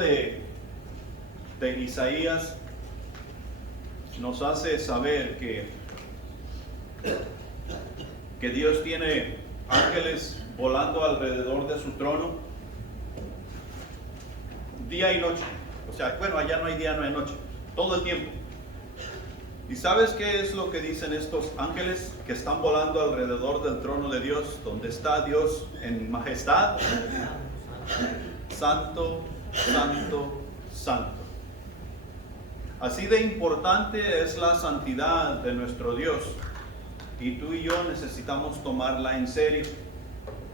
de Isaías nos hace saber que Dios tiene ángeles volando alrededor de su trono día y noche. O sea, bueno, allá no hay día, no hay noche, todo el tiempo. ¿Y sabes qué es lo que dicen estos ángeles que están volando alrededor del trono de Dios, donde está Dios en majestad? Santo, santo, santo. Así de importante es la santidad de nuestro Dios, y tú y yo necesitamos tomarla en serio.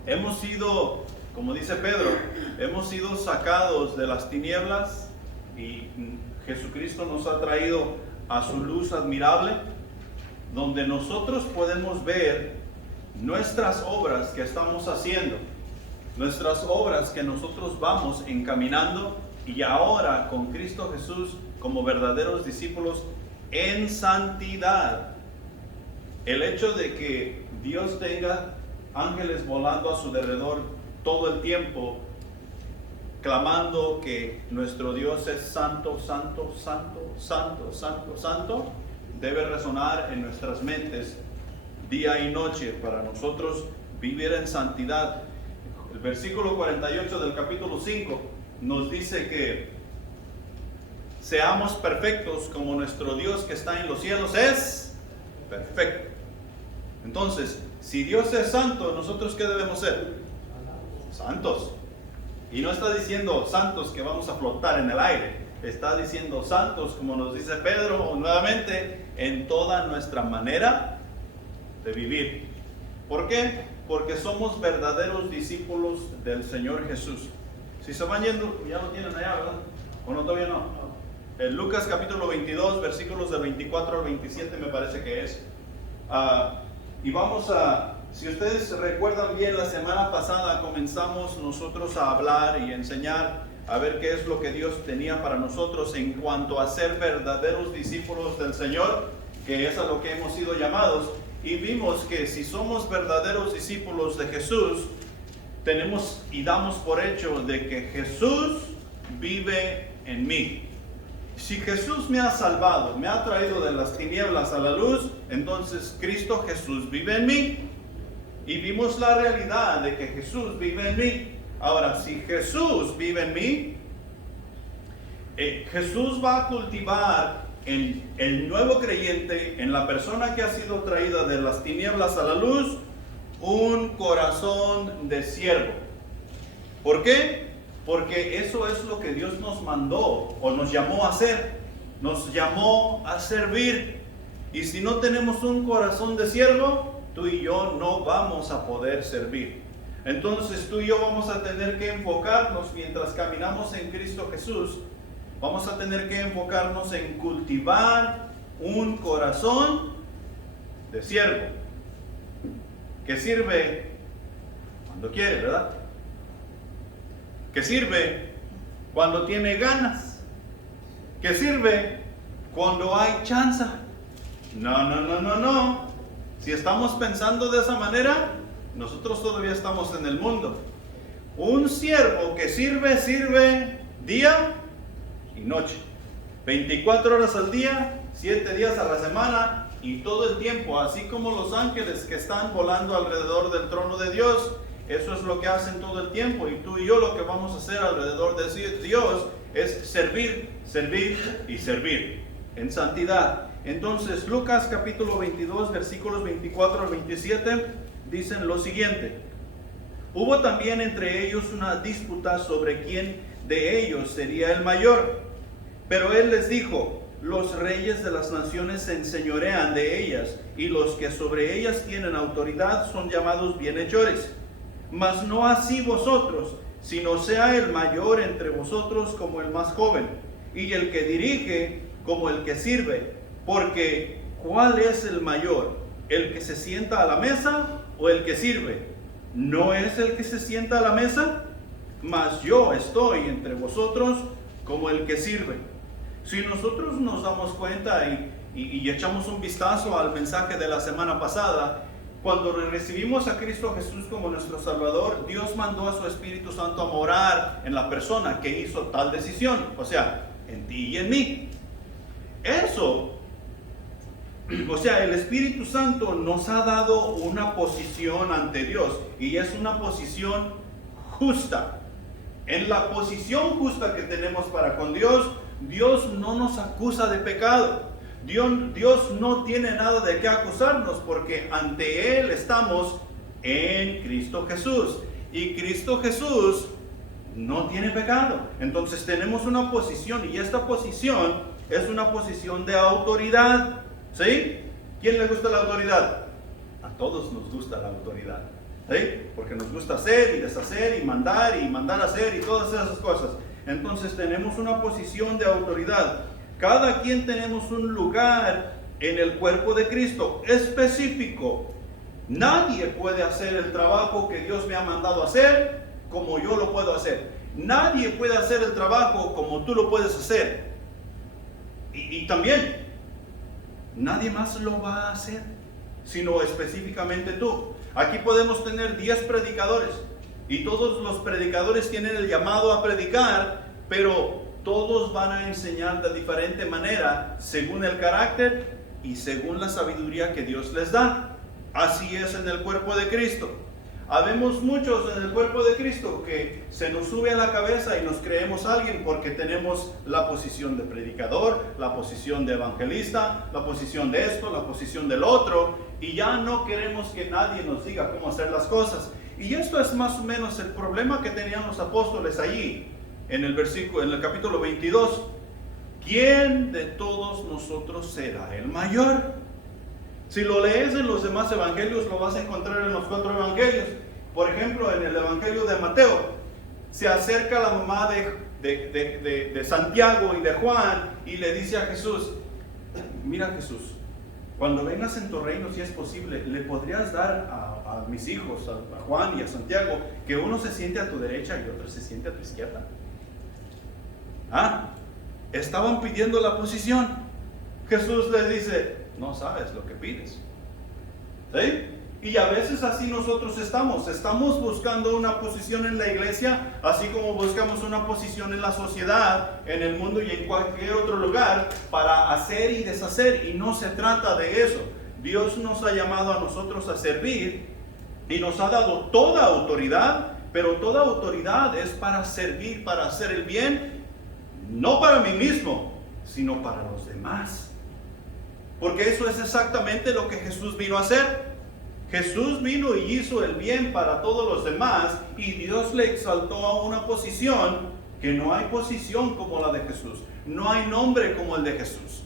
Hemos sido, como dice Pedro, hemos sido sacados de las tinieblas y Jesucristo nos ha traído a su luz admirable, donde nosotros podemos ver nuestras obras que estamos haciendo, nuestras obras que nosotros vamos encaminando, y ahora con Cristo Jesús como verdaderos discípulos en santidad. El hecho de que Dios tenga ángeles volando a su alrededor todo el tiempo, clamando que nuestro Dios es santo, santo, santo, santo, santo, santo, debe resonar en nuestras mentes día y noche para nosotros vivir en santidad. El versículo 48 del capítulo 5 nos dice que seamos perfectos como nuestro Dios que está en los cielos es perfecto. Entonces, si Dios es santo, ¿nosotros qué debemos ser? Santos. Y no está diciendo santos que vamos a flotar en el aire. Está diciendo santos, como nos dice Pedro nuevamente, en toda nuestra manera de vivir. ¿Por qué? Porque somos verdaderos discípulos del Señor Jesús. Si se van yendo, ya lo tienen allá, ¿verdad? ¿O no, todavía no? En Lucas capítulo 22, versículos de 24 al 27 me parece que es. Y vamos si ustedes recuerdan bien, la semana pasada comenzamos nosotros a hablar y enseñar a ver qué es lo que Dios tenía para nosotros en cuanto a ser verdaderos discípulos del Señor, que es a lo que hemos sido llamados. Y vimos que si somos verdaderos discípulos de Jesús, tenemos y damos por hecho de que Jesús vive en mí. Si Jesús me ha salvado, me ha traído de las tinieblas a la luz, entonces Cristo Jesús vive en mí. Y vimos la realidad de que Jesús vive en mí. Ahora, si Jesús vive en mí, Jesús va a cultivar en el nuevo creyente, en la persona que ha sido traída de las tinieblas a la luz, un corazón de siervo. ¿Por qué? Porque eso es lo que Dios nos mandó o nos llamó a hacer. Nos llamó a servir. Y si no tenemos un corazón de siervo, tú y yo no vamos a poder servir. Entonces tú y yo vamos a tener que enfocarnos mientras caminamos en Cristo Jesús. Vamos a tener que enfocarnos en cultivar un corazón de siervo, que sirve cuando quiere, ¿verdad? Que sirve cuando tiene ganas, que sirve cuando hay chance. No. Si estamos pensando de esa manera, nosotros todavía estamos en el mundo. Un siervo que sirve día y noche, 24 horas al día, 7 días a la semana y todo el tiempo, así como los ángeles que están volando alrededor del trono de Dios. Eso es lo que hacen todo el tiempo, y tú y yo lo que vamos a hacer alrededor de Dios es servir, servir y servir en santidad. Entonces, Lucas capítulo 22, versículos 24 al 27 dicen lo siguiente: hubo también entre ellos una disputa sobre quién de ellos sería el mayor. Pero él les dijo: los reyes de las naciones se enseñorean de ellas, y los que sobre ellas tienen autoridad son llamados bienhechores. Mas no así vosotros, sino sea el mayor entre vosotros como el más joven, y el que dirige como el que sirve. Porque ¿cuál es el mayor? ¿El que se sienta a la mesa o el que sirve? ¿No es el que se sienta a la mesa? Mas yo estoy entre vosotros como el que sirve. Si nosotros nos damos cuenta y echamos un vistazo al mensaje de la semana pasada, Cuando recibimos a Cristo Jesús como nuestro Salvador, Dios mandó a su Espíritu Santo a morar en la persona que hizo tal decisión, o sea, en ti y en mí. Eso, o sea, el Espíritu Santo nos ha dado una posición ante Dios, y es una posición justa. En la posición justa que tenemos para con Dios, Dios no nos acusa de pecado. Dios no tiene nada de qué acusarnos, porque ante Él estamos en Cristo Jesús. Y Cristo Jesús no tiene pecado. Entonces tenemos una posición, y esta posición es una posición de autoridad. ¿Sí? ¿Quién le gusta la autoridad? A todos nos gusta la autoridad. ¿Sí? Porque nos gusta hacer y deshacer y mandar a hacer y todas esas cosas. Entonces tenemos una posición de autoridad. Cada quien tenemos un lugar en el cuerpo de Cristo específico. Nadie puede hacer el trabajo que Dios me ha mandado hacer como yo lo puedo hacer. Nadie puede hacer el trabajo como tú lo puedes hacer. Y también, nadie más lo va a hacer, sino específicamente tú. Aquí podemos tener 10 predicadores, y todos los predicadores tienen el llamado a predicar, pero todos van a enseñar de diferente manera, según el carácter y según la sabiduría que Dios les da. Así es en el cuerpo de Cristo. Habemos muchos en el cuerpo de Cristo que se nos sube a la cabeza y nos creemos alguien porque tenemos la posición de predicador, la posición de evangelista, la posición de esto, la posición del otro, y ya no queremos que nadie nos diga cómo hacer las cosas. Y esto es más o menos el problema que tenían los apóstoles allí. En el capítulo 22, ¿quién de todos nosotros será el mayor? Si lo lees en los demás evangelios, lo vas a encontrar en los 4 evangelios. Por ejemplo, en el evangelio de Mateo, se acerca la mamá de Santiago y de Juan y le dice a Jesús: mira, Jesús, cuando vengas en tu reino, si es posible, le podrías dar a mis hijos, a Juan y a Santiago, que uno se siente a tu derecha y otro se siente a tu izquierda. Estaban pidiendo la posición. Jesús les dice: no sabes lo que pides. ¿Sí? Y a veces así nosotros estamos buscando una posición en la iglesia, así como buscamos una posición en la sociedad, en el mundo y en cualquier otro lugar, para hacer y deshacer, y no se trata de eso. Dios nos ha llamado a nosotros a servir y nos ha dado toda autoridad, pero toda autoridad es para servir, para hacer el bien, no para mí mismo, sino para los demás. Porque eso es exactamente lo que Jesús vino a hacer. Jesús vino y hizo el bien para todos los demás, y Dios le exaltó a una posición que no hay posición como la de Jesús. No hay nombre como el de Jesús.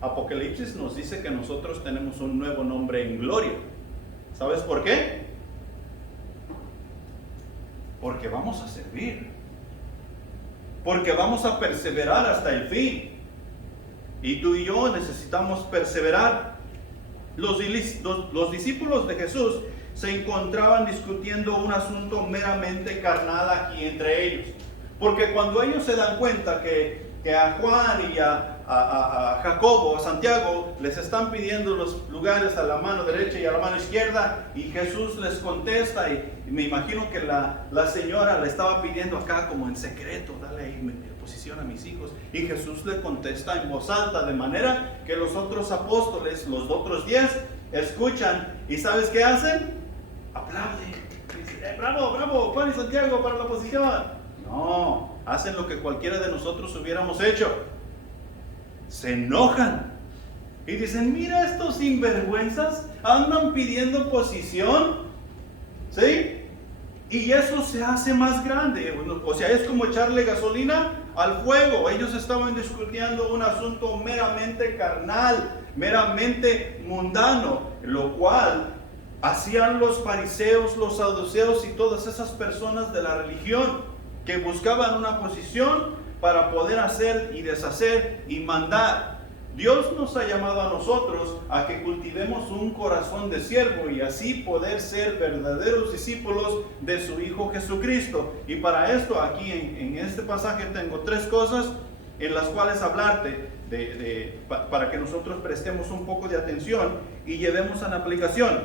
Apocalipsis nos dice que nosotros tenemos un nuevo nombre en gloria. ¿Sabes por qué? Porque vamos a servir. Porque vamos a perseverar hasta el fin. Y tú y yo necesitamos perseverar. Los discípulos de Jesús se encontraban discutiendo un asunto meramente carnal aquí entre ellos. Porque cuando ellos se dan cuenta que a Juan y a Jacobo, a Santiago, les están pidiendo los lugares a la mano derecha y a la mano izquierda, y Jesús les contesta, y me imagino que la señora le estaba pidiendo acá como en secreto: dale ahí posición a mis hijos, y Jesús le contesta en voz alta, de manera que los otros apóstoles, los otros 10, escuchan, y ¿sabes qué hacen? Aplauden. Dicen: bravo, bravo, Juan y Santiago para la posición. No, hacen lo que cualquiera de nosotros hubiéramos hecho. Se enojan y dicen: mira, estos sinvergüenzas andan pidiendo posición, ¿sí? Y eso se hace más grande. O sea, es como echarle gasolina al fuego. Ellos estaban discutiendo un asunto meramente carnal, meramente mundano, lo cual hacían los fariseos, los saduceos y todas esas personas de la religión, que buscaban una posición para poder hacer y deshacer y mandar. Dios nos ha llamado a nosotros a que cultivemos un corazón de siervo, y así poder ser verdaderos discípulos de su Hijo Jesucristo. Y para esto, aquí en este pasaje tengo 3 cosas. en las cuales hablarte para que nosotros prestemos un poco de atención y llevemos en aplicación.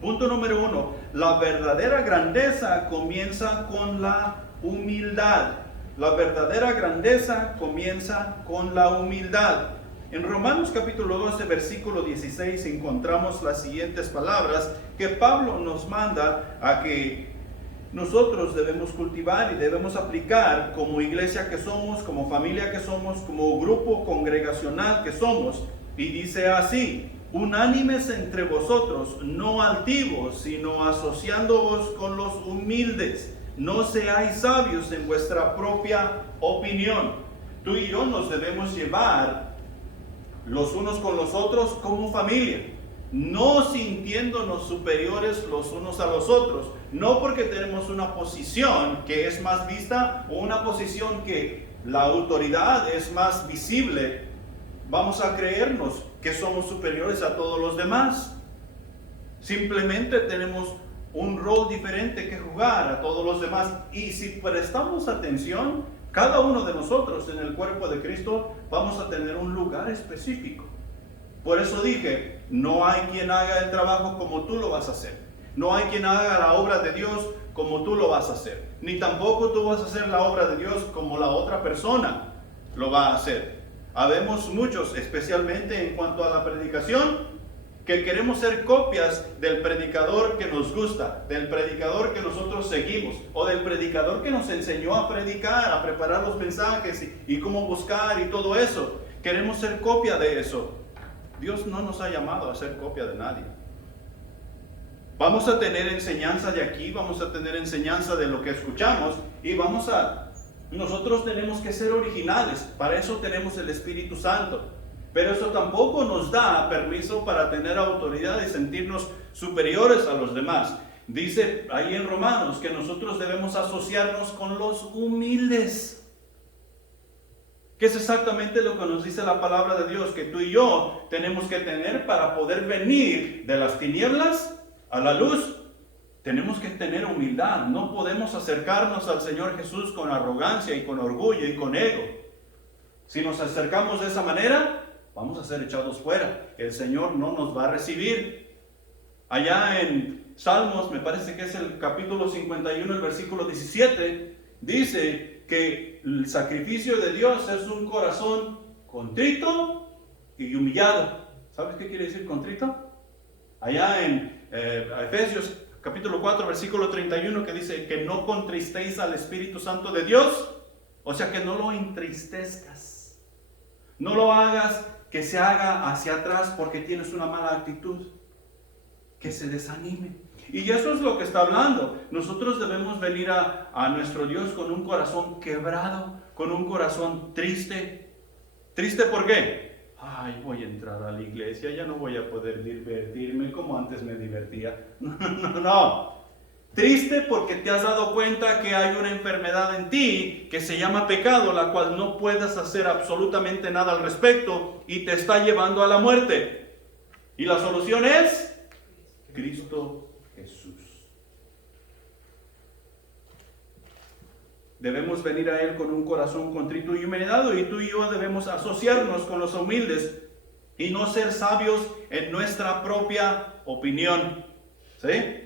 Punto número 1, la verdadera grandeza comienza con la humildad. La verdadera grandeza comienza con la humildad. En Romanos capítulo 12, versículo 16 encontramos las siguientes palabras que Pablo nos manda a que nosotros debemos cultivar y debemos aplicar como iglesia que somos, como familia que somos, como grupo congregacional que somos. Y dice así: unánimes entre vosotros, no altivos, sino asociándoos con los humildes. No seáis sabios en vuestra propia opinión. Tú y yo nos debemos llevar los unos con los otros como familia, no sintiéndonos superiores los unos a los otros, no porque tenemos una posición que es más vista o una posición que la autoridad es más visible, vamos a creernos que somos superiores a todos los demás. Simplemente tenemos un rol diferente que jugar a todos los demás, y si prestamos atención, cada uno de nosotros en el cuerpo de Cristo vamos a tener un lugar específico. Por eso dije, no hay quien haga el trabajo como tú lo vas a hacer. No hay quien haga la obra de Dios como tú lo vas a hacer. Ni tampoco tú vas a hacer la obra de Dios como la otra persona lo va a hacer. Habemos muchos, especialmente en cuanto a la predicación, que queremos ser copias del predicador que nos gusta, del predicador que nosotros seguimos, o del predicador que nos enseñó a predicar, a preparar los mensajes y cómo buscar y todo eso. Queremos ser copia de eso. Dios no nos ha llamado a ser copia de nadie. Vamos a tener enseñanza de aquí, vamos a tener enseñanza de lo que escuchamos, y nosotros tenemos que ser originales. Para eso tenemos el Espíritu Santo. Pero eso tampoco nos da permiso para tener autoridad y sentirnos superiores a los demás. Dice ahí en Romanos que nosotros debemos asociarnos con los humildes. Que es exactamente lo que nos dice la palabra de Dios, que tú y yo tenemos que tener para poder venir de las tinieblas a la luz. Tenemos que tener humildad. No podemos acercarnos al Señor Jesús con arrogancia y con orgullo y con ego. Si nos acercamos de esa manera, vamos a ser echados fuera. El Señor no nos va a recibir. Allá en Salmos, me parece que es el capítulo 51, el versículo 17, dice que el sacrificio de Dios es un corazón contrito y humillado. ¿Sabes qué quiere decir contrito? Allá en Efesios capítulo 4, versículo 31, que dice que no contristéis al Espíritu Santo de Dios. O sea, que no lo entristezcas. No lo hagas que se haga hacia atrás porque tienes una mala actitud, que se desanime. Y eso es lo que está hablando. Nosotros debemos venir a nuestro Dios con un corazón quebrado, con un corazón triste. ¿Triste por qué? Ay, voy a entrar a la iglesia, ya no voy a poder divertirme como antes me divertía. No. Triste porque te has dado cuenta que hay una enfermedad en ti que se llama pecado, la cual no puedes hacer absolutamente nada al respecto y te está llevando a la muerte. Y la solución es Cristo Jesús. Debemos venir a Él con un corazón contrito y humillado, y tú y yo debemos asociarnos con los humildes y no ser sabios en nuestra propia opinión. ¿Sí?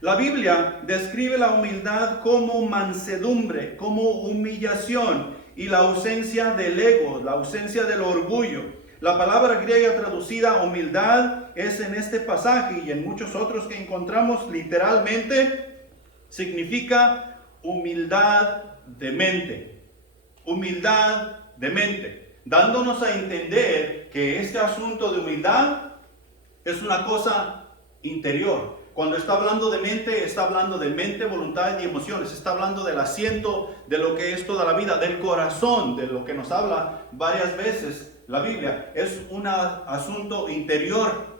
La Biblia describe la humildad como mansedumbre, como humillación y la ausencia del ego, la ausencia del orgullo. La palabra griega traducida humildad es en este pasaje y en muchos otros que encontramos literalmente significa humildad de mente. Humildad de mente, dándonos a entender que este asunto de humildad es una cosa interior. Cuando está hablando de mente, está hablando de mente, voluntad y emociones. Está hablando del asiento de lo que es toda la vida, del corazón, de lo que nos habla varias veces la Biblia. Es un asunto interior,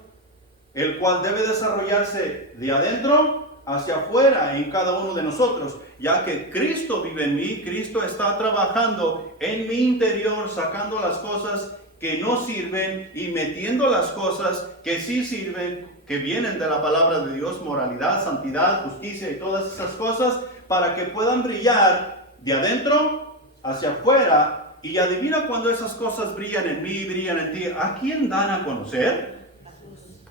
el cual debe desarrollarse de adentro hacia afuera en cada uno de nosotros. Ya que Cristo vive en mí, Cristo está trabajando en mi interior, sacando las cosas que no sirven y metiendo las cosas que sí sirven, que vienen de la palabra de Dios, moralidad, santidad, justicia y todas esas cosas, para que puedan brillar de adentro hacia afuera Y adivina cuando esas cosas brillan en mí, brillan en ti. ¿A quién dan a conocer?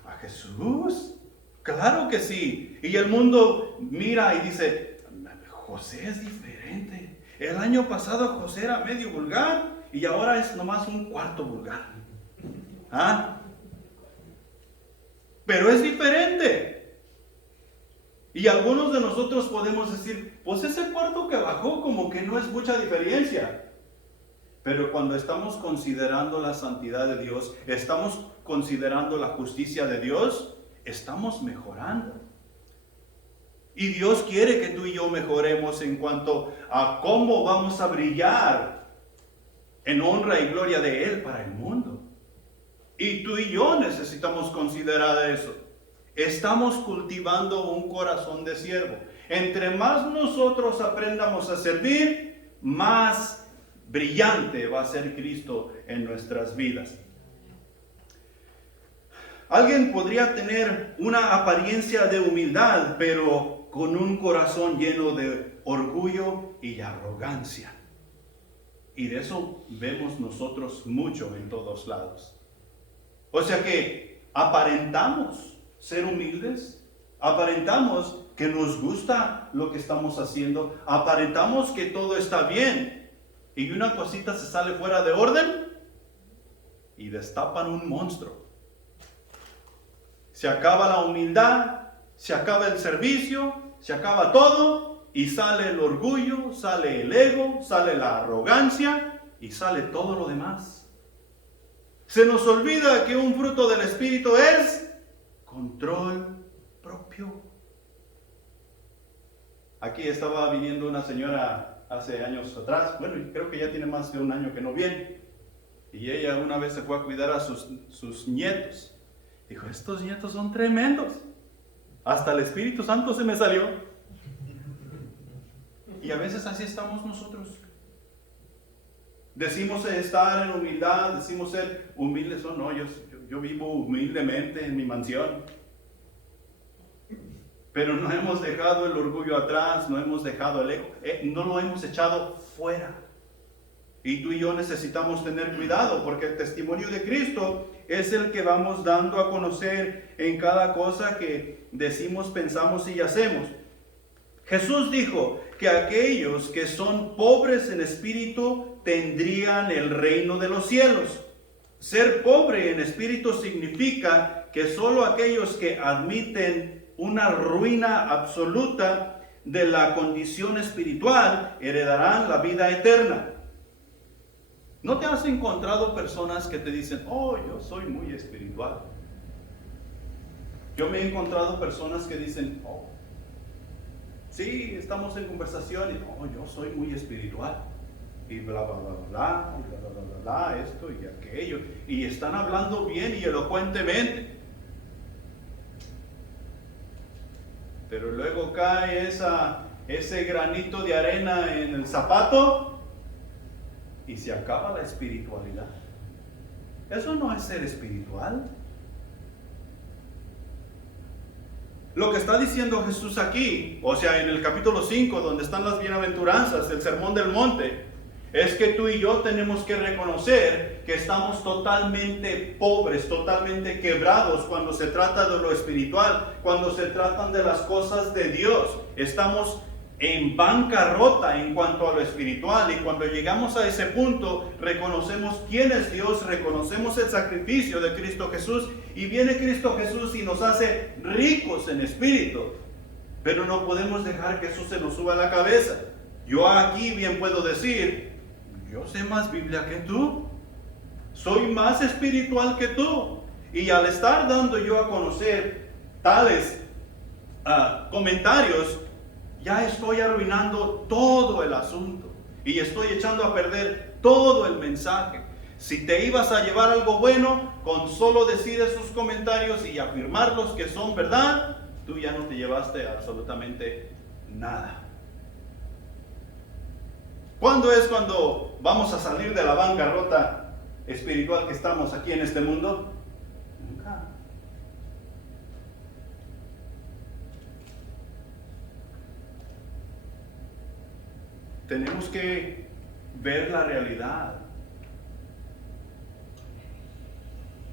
A Jesús. Claro que sí. Y el mundo mira y dice, José es diferente. El año pasado José era medio vulgar y ahora es nomás un cuarto vulgar. ¿Ah? Pero es diferente. Y algunos de nosotros podemos decir, pues ese cuarto que bajó como que no es mucha diferencia. Pero cuando estamos considerando la santidad de Dios, estamos considerando la justicia de Dios, estamos mejorando. Y Dios quiere que tú y yo mejoremos en cuanto a cómo vamos a brillar en honra y gloria de Él para el mundo. Y tú y yo necesitamos considerar eso. Estamos cultivando un corazón de siervo. Entre más nosotros aprendamos a servir, más brillante va a ser Cristo en nuestras vidas. Alguien podría tener una apariencia de humildad, pero con un corazón lleno de orgullo y arrogancia. Y de eso vemos nosotros mucho en todos lados. O sea que aparentamos ser humildes, aparentamos que nos gusta lo que estamos haciendo, aparentamos que todo está bien, y una cosita se sale fuera de orden y destapan un monstruo. Se acaba la humildad, se acaba el servicio, se acaba todo y sale el orgullo, sale el ego, sale la arrogancia y sale todo lo demás. Se nos olvida que un fruto del Espíritu es control propio. Aquí estaba viniendo una señora hace años atrás, bueno, creo que ya tiene más de un año que no viene. Y ella una vez se fue a cuidar a sus nietos. Dijo, estos nietos son tremendos. Hasta el Espíritu Santo se me salió. Y a veces así estamos nosotros. Decimos estar en humildad, decimos ser humildes. Oh, no, yo vivo humildemente en mi mansión. Pero no hemos dejado el orgullo atrás, no hemos dejado el ego, no lo hemos echado fuera. Y tú y yo necesitamos tener cuidado, porque el testimonio de Cristo es el que vamos dando a conocer en cada cosa que decimos, pensamos y hacemos. Jesús dijo que aquellos que son pobres en espíritu tendrían el reino de los cielos. Ser pobre en espíritu significa que solo aquellos que admiten una ruina absoluta de la condición espiritual heredarán la vida eterna. ¿No te has encontrado personas que te dicen, oh, yo soy muy espiritual? Yo me he encontrado personas que dicen, oh, sí, estamos en conversación y, oh, yo soy muy espiritual. Y bla, bla, bla, bla, y bla, bla, bla, bla, bla, esto y aquello. Y están hablando bien y elocuentemente. Pero luego cae ese granito de arena en el zapato y se acaba la espiritualidad. Eso no es ser espiritual. Lo que está diciendo Jesús aquí, o sea, en el capítulo 5, donde están las bienaventuranzas, el sermón del monte, es que tú y yo tenemos que reconocer que estamos totalmente pobres, totalmente quebrados cuando se trata de lo espiritual, cuando se tratan de las cosas de Dios. Estamos en bancarrota en cuanto a lo espiritual, y cuando llegamos a ese punto reconocemos quién es Dios, reconocemos el sacrificio de Cristo Jesús, y viene Cristo Jesús y nos hace ricos en espíritu. Pero no podemos dejar que eso se nos suba a la cabeza. Yo aquí bien puedo decir, yo sé más Biblia que tú, soy más espiritual que tú, y al estar dando yo a conocer tales comentarios, ya estoy arruinando todo el asunto y estoy echando a perder todo el mensaje. Si te ibas a llevar algo bueno con solo decir esos comentarios y afirmarlos que son verdad, tú ya no te llevaste absolutamente nada. ¿Cuándo es cuando vamos a salir de la bancarrota espiritual que estamos aquí en este mundo? Nunca. Tenemos que ver la realidad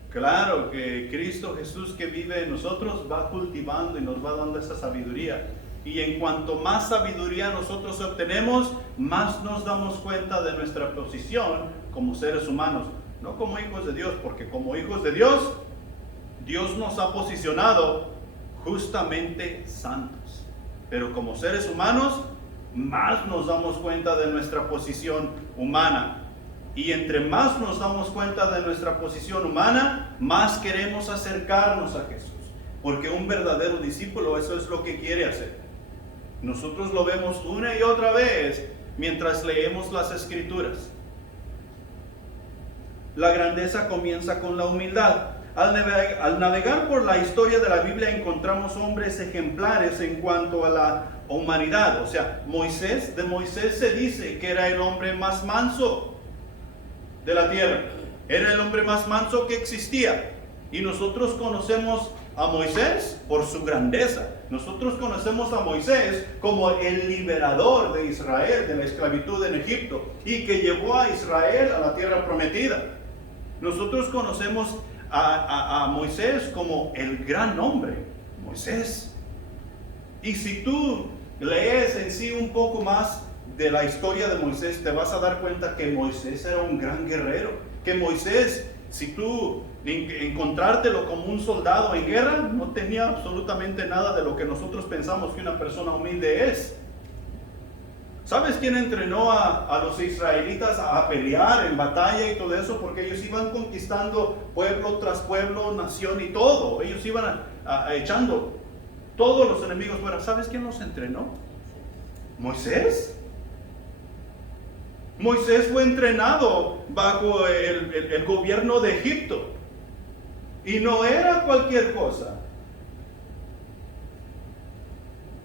Claro que Cristo Jesús que vive en nosotros va cultivando y nos va dando esa sabiduría. Y en cuanto más sabiduría nosotros obtenemos, más nos damos cuenta de nuestra posición como seres humanos. No como hijos de Dios, porque como hijos de Dios, Dios nos ha posicionado justamente santos. Pero como seres humanos, más nos damos cuenta de nuestra posición humana. Y entre más nos damos cuenta de nuestra posición humana, más queremos acercarnos a Jesús. Porque un verdadero discípulo eso es lo que quiere hacer. Nosotros lo vemos una y otra vez mientras leemos las Escrituras. La grandeza comienza con la humildad. Al navegar por la historia de la Biblia encontramos hombres ejemplares en cuanto a la humanidad. O sea, de Moisés se dice que era el hombre más manso de la tierra. Era el hombre más manso que existía. Y nosotros conocemos a Moisés por su grandeza. Nosotros conocemos a Moisés como el liberador de Israel de la esclavitud en Egipto y que llevó a Israel a la tierra prometida. Nosotros conocemos a Moisés como el gran hombre, Moisés. Y si tú lees en sí un poco más de la historia de Moisés, te vas a dar cuenta que Moisés era un gran guerrero. Que Moisés, si tú encontrártelo como un soldado en guerra, no tenía absolutamente nada de lo que nosotros pensamos que una persona humilde es. ¿Sabes quién entrenó a los israelitas a pelear en batalla y todo eso? Porque ellos iban conquistando pueblo tras pueblo, nación y todo. Ellos iban echando todos los enemigos fuera. ¿Sabes quién los entrenó? Moisés. Moisés fue entrenado bajo el gobierno de Egipto. Y no era cualquier cosa.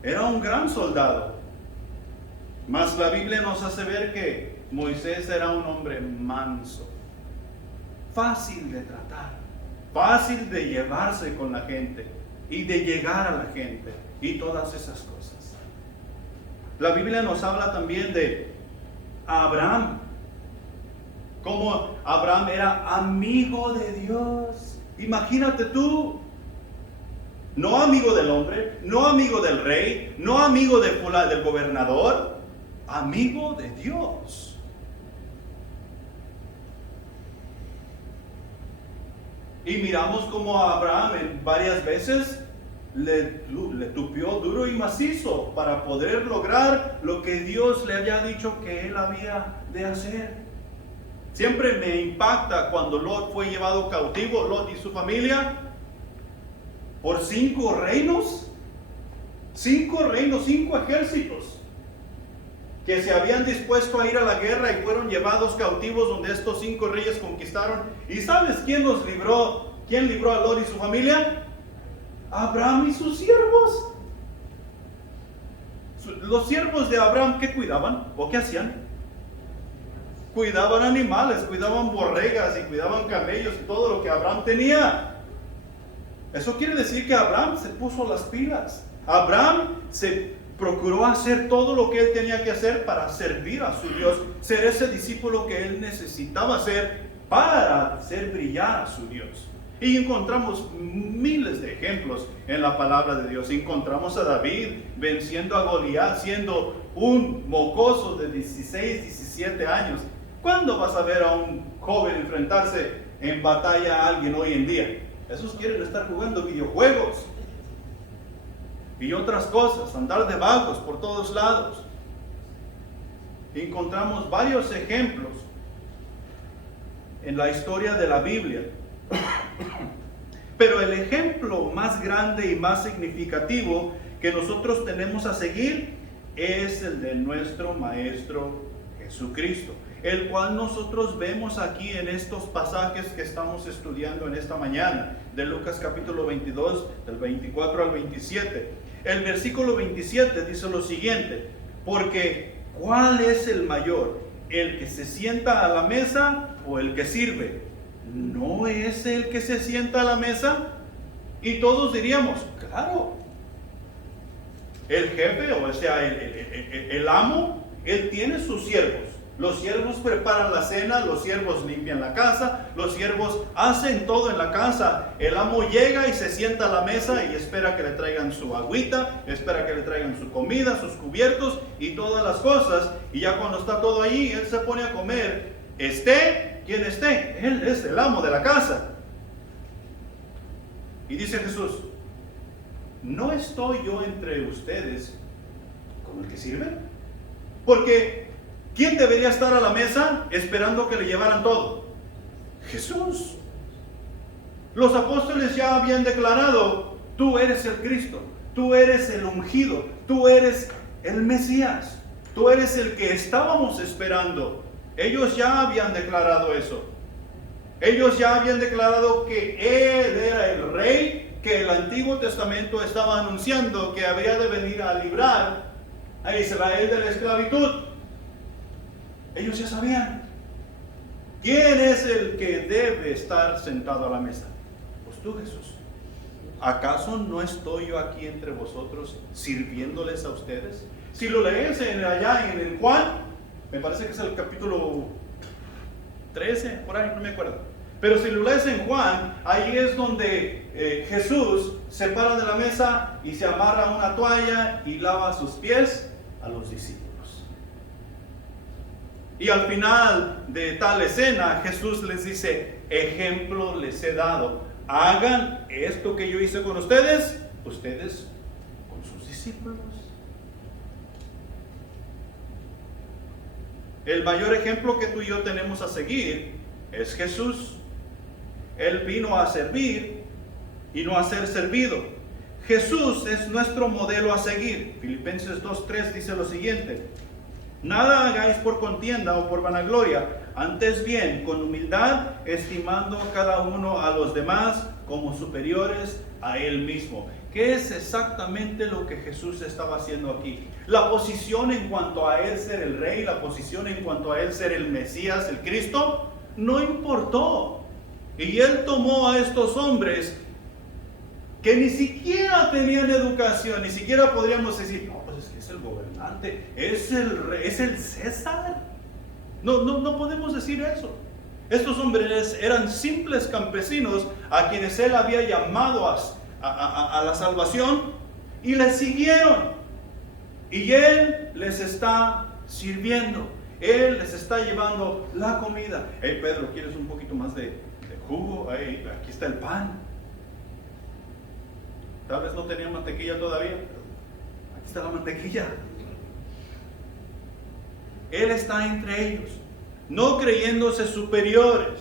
Era un gran soldado. Mas la Biblia nos hace ver que Moisés era un hombre manso, fácil de tratar, fácil de llevarse con la gente y de llegar a la gente y todas esas cosas. La Biblia nos habla también de Abraham, como Abraham era amigo de Dios. Imagínate tú, no amigo del hombre, no amigo del rey, no amigo del gobernador, amigo de Dios. Y miramos como a Abraham varias veces le tupió duro y macizo para poder lograr lo que Dios le había dicho que él había de hacer. Siempre me impacta cuando Lot fue llevado cautivo, Lot y su familia, por 5 reinos, 5 ejércitos que se habían dispuesto a ir a la guerra y fueron llevados cautivos donde estos 5 reyes conquistaron. ¿Y sabes quién los libró? ¿Quién libró a Lot y su familia? Abraham y sus siervos. Los siervos de Abraham, ¿qué cuidaban? ¿O qué hacían? Cuidaban animales, cuidaban borregas y cuidaban camellos y todo lo que Abraham tenía. Eso quiere decir que Abraham se puso las pilas. Abraham se procuró hacer todo lo que él tenía que hacer para servir a su Dios, ser ese discípulo que él necesitaba ser para hacer brillar a su Dios. Y encontramos miles de ejemplos en la palabra de Dios. Encontramos a David venciendo a Goliat siendo un mocoso de 16, 17 años. ¿Cuándo vas a ver a un joven enfrentarse en batalla a alguien hoy en día? Esos quieren estar jugando videojuegos y otras cosas, andar de vagos por todos lados. Encontramos varios ejemplos en la historia de la Biblia. Pero el ejemplo más grande y más significativo que nosotros tenemos a seguir es el de nuestro Maestro Jesucristo, el cual nosotros vemos aquí en estos pasajes que estamos estudiando en esta mañana, de Lucas capítulo 22, del 24 al 27. El versículo 27 dice lo siguiente: porque ¿cuál es el mayor? ¿El que se sienta a la mesa o el que sirve? ¿No es el que se sienta a la mesa? Y todos diríamos, claro, el jefe, o sea, el amo, él tiene sus siervos. Los siervos preparan la cena, los siervos limpian la casa, los siervos hacen todo en la casa. El amo llega y se sienta a la mesa y espera que le traigan su agüita, espera que le traigan su comida, sus cubiertos y todas las cosas. Y ya cuando está todo ahí, él se pone a comer. Esté quien esté, él es el amo de la casa. Y dice Jesús, ¿no estoy yo entre ustedes como el que sirve? Porque ¿quién debería estar a la mesa esperando que le llevaran todo? Jesús. Los apóstoles ya habían declarado, tú eres el Cristo, tú eres el ungido, tú eres el Mesías, tú eres el que estábamos esperando. Ellos ya habían declarado eso. Ellos ya habían declarado que Él era el rey, que el Antiguo Testamento estaba anunciando que habría de venir a librar a Israel de la esclavitud. Ellos ya sabían. ¿Quién es el que debe estar sentado a la mesa? Pues tú, Jesús. ¿Acaso no estoy yo aquí entre vosotros sirviéndoles a ustedes? Si lo lees allá en el Juan, me parece que es el capítulo 13, por ahí, no me acuerdo. Pero si lo lees en Juan, ahí es donde Jesús se para de la mesa y se amarra una toalla y lava sus pies a los discípulos. Y al final de tal escena, Jesús les dice, ejemplo les he dado. Hagan esto que yo hice con ustedes, ustedes con sus discípulos. El mayor ejemplo que tú y yo tenemos a seguir es Jesús. Él vino a servir y no a ser servido. Jesús es nuestro modelo a seguir. Filipenses 2:3 dice lo siguiente: nada hagáis por contienda o por vanagloria, antes bien con humildad, estimando cada uno a los demás como superiores a él mismo. ¿Qué es exactamente lo que Jesús estaba haciendo aquí? La posición en cuanto a él ser el rey, la posición en cuanto a él ser el Mesías, el Cristo, no importó. Y él tomó a estos hombres que ni siquiera tenían educación, ni siquiera podríamos decir, no, pues es el gobernante, es el rey, es el César. No podemos decir eso. Estos hombres eran simples campesinos a quienes él había llamado a la salvación y les siguieron. Y él les está sirviendo. Él les está llevando la comida. Hey Pedro, ¿quieres un poquito más de jugo? Hey, aquí está el pan. Tal vez no tenía mantequilla todavía, pero aquí está la mantequilla. Él está entre ellos, no creyéndose superior,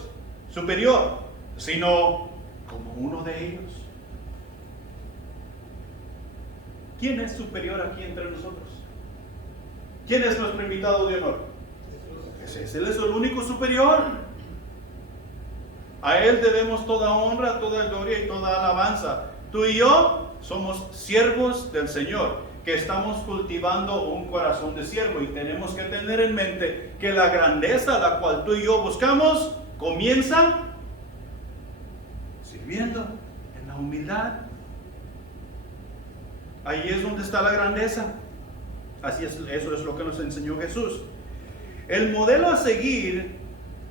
sino como uno de ellos. ¿Quién es superior aquí entre nosotros? ¿Quién es nuestro invitado de honor? Él es el único superior. A Él debemos toda honra, toda gloria y toda alabanza. Tú y yo somos siervos del Señor, que estamos cultivando un corazón de siervo, y tenemos que tener en mente que la grandeza a la cual tú y yo buscamos comienza sirviendo en la humildad. Ahí es donde está la grandeza. Así es, eso es lo que nos enseñó Jesús. El modelo a seguir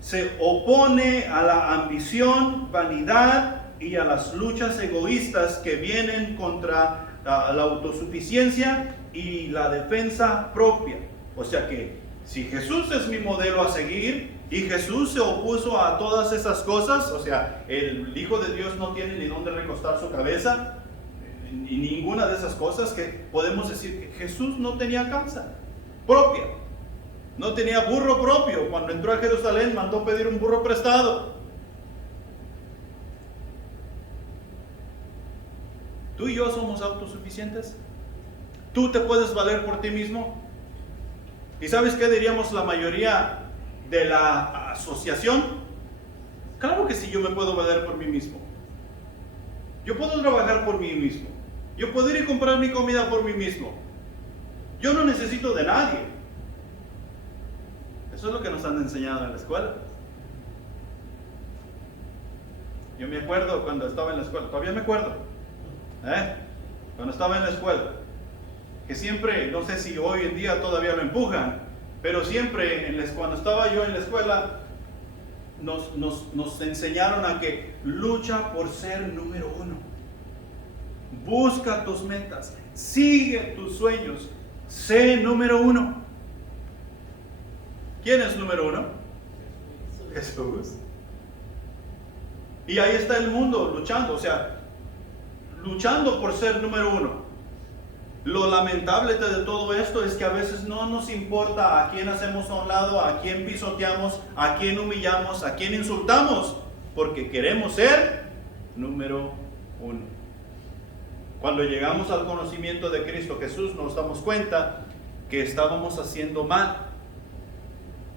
se opone a la ambición, vanidad y a las luchas egoístas que vienen contra la autosuficiencia y la defensa propia. O sea que si Jesús es mi modelo a seguir y Jesús se opuso a todas esas cosas, o sea, el Hijo de Dios no tiene ni dónde recostar su cabeza, y ninguna de esas cosas, que podemos decir que Jesús no tenía casa propia, no tenía burro propio. Cuando entró a Jerusalén mandó pedir un burro prestado. ¿Tú y yo somos autosuficientes? ¿Tú te puedes valer por ti mismo? ¿Y sabes qué diríamos la mayoría de la asociación? Claro que sí, yo me puedo valer por mí mismo. Yo puedo trabajar por mí mismo. Yo puedo ir y comprar mi comida por mí mismo. Yo no necesito de nadie. Eso es lo que nos han enseñado en la escuela. Yo me acuerdo cuando estaba en la escuela, todavía me acuerdo, cuando estaba en la escuela, que siempre, no sé si hoy en día todavía lo empujan, Pero siempre, cuando estaba yo en la escuela, nos enseñaron a que lucha por ser número uno. Busca tus metas, sigue tus sueños, sé número uno. ¿Quién es número uno? Jesús. Y ahí está el mundo luchando, luchando por ser número uno. Lo lamentable de todo esto es que a veces no nos importa a quién hacemos a un lado, a quién pisoteamos, a quién humillamos, a quién insultamos, porque queremos ser número uno. Cuando llegamos al conocimiento de Cristo Jesús, nos damos cuenta que estábamos haciendo mal,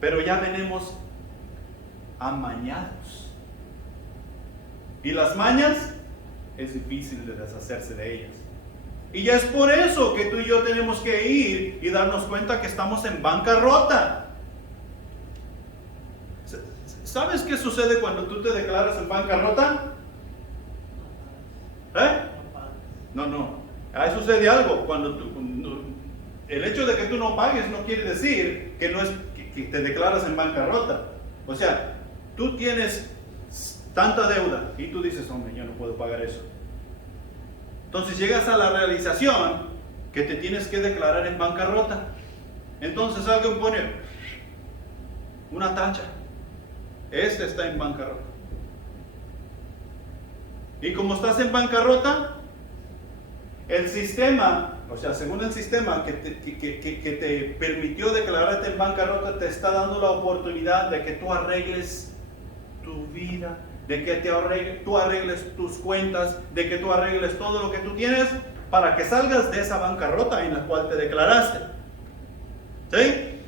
pero ya venimos amañados. Y las mañas es difícil de deshacerse de ellas. Y es por eso que tú y yo tenemos que ir y darnos cuenta que estamos en bancarrota. ¿Sabes qué sucede cuando tú te declaras en bancarrota? No. Ahí sucede algo. El hecho de que tú no pagues no quiere decir que no es que te declaras en bancarrota. O sea, tú tienes tanta deuda y tú dices, hombre, yo no puedo pagar eso. Entonces llegas a la realización que te tienes que declarar en bancarrota. Entonces alguien pone una tacha. Este está en bancarrota. Y como estás en bancarrota, el sistema, según el sistema que te permitió declararte en bancarrota, te está dando la oportunidad de que tú arregles tu vida, de que tú arregles tus cuentas, de que tú arregles todo lo que tú tienes para que salgas de esa bancarrota en la cual te declaraste. ¿Sí?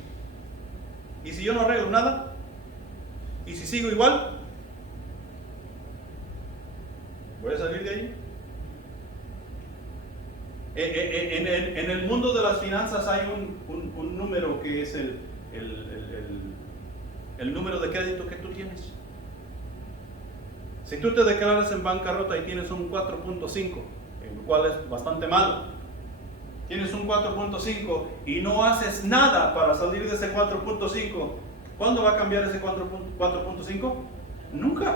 ¿Y si yo no arreglo nada? ¿Y si sigo igual? ¿Voy a salir de ahí? En el mundo de las finanzas hay un número que es el número de crédito que tú tienes. Si tú te declaras en bancarrota y tienes un 4.5, el cual es bastante malo, tienes un 4.5 y no haces nada para salir de ese 4.5, ¿cuándo va a cambiar ese 4.5? Nunca.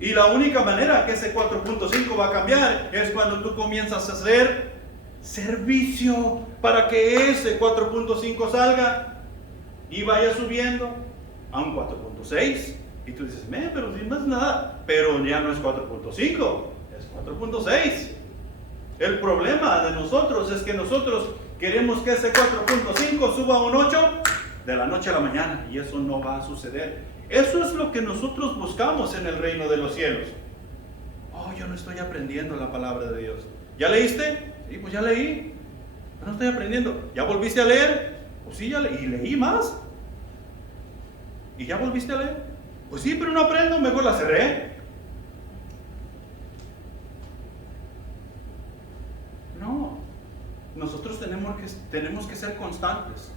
Y la única manera que ese 4.5 va a cambiar es cuando tú comienzas a hacer servicio para que ese 4.5 salga y vaya subiendo a un 4.6. Y tú dices, pero si no es nada, pero ya no es 4.5, es 4.6. El problema de nosotros es que nosotros queremos que ese 4.5 suba a un 8 de la noche a la mañana, y eso no va a suceder. Eso es lo que nosotros buscamos en el reino de los cielos. Yo no estoy aprendiendo la palabra de Dios. ¿Ya leíste? Sí, pues ya leí. Pero no estoy aprendiendo. ¿Ya volviste a leer? Pues sí, ya leí. Y leí más. ¿Y ya volviste a leer? Pues sí, pero no aprendo, mejor la cerré. No, nosotros tenemos que ser constantes,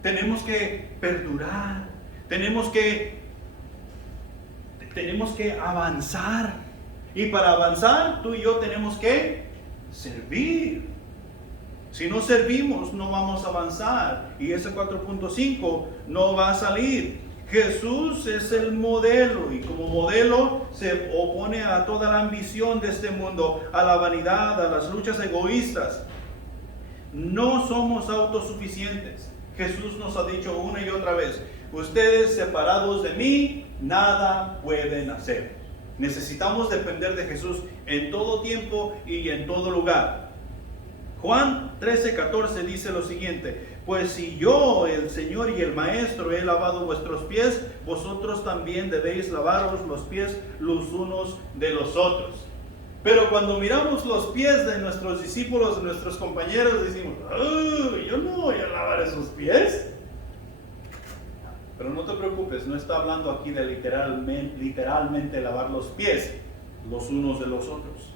tenemos que perdurar, tenemos que avanzar. Y para avanzar, tú y yo tenemos que servir. Si no servimos, no vamos a avanzar, y ese 4.5 no va a salir. Jesús es el modelo, y como modelo se opone a toda la ambición de este mundo, a la vanidad, a las luchas egoístas. No somos autosuficientes. Jesús nos ha dicho una y otra vez, ustedes separados de mí, nada pueden hacer. Necesitamos depender de Jesús en todo tiempo y en todo lugar. Juan 13:14 dice lo siguiente: pues si yo, el Señor y el Maestro, he lavado vuestros pies, vosotros también debéis lavaros los pies los unos de los otros. Pero cuando miramos los pies de nuestros discípulos, de nuestros compañeros, decimos, yo no voy a lavar esos pies. Pero no te preocupes, no está hablando aquí de literalmente lavar los pies los unos de los otros.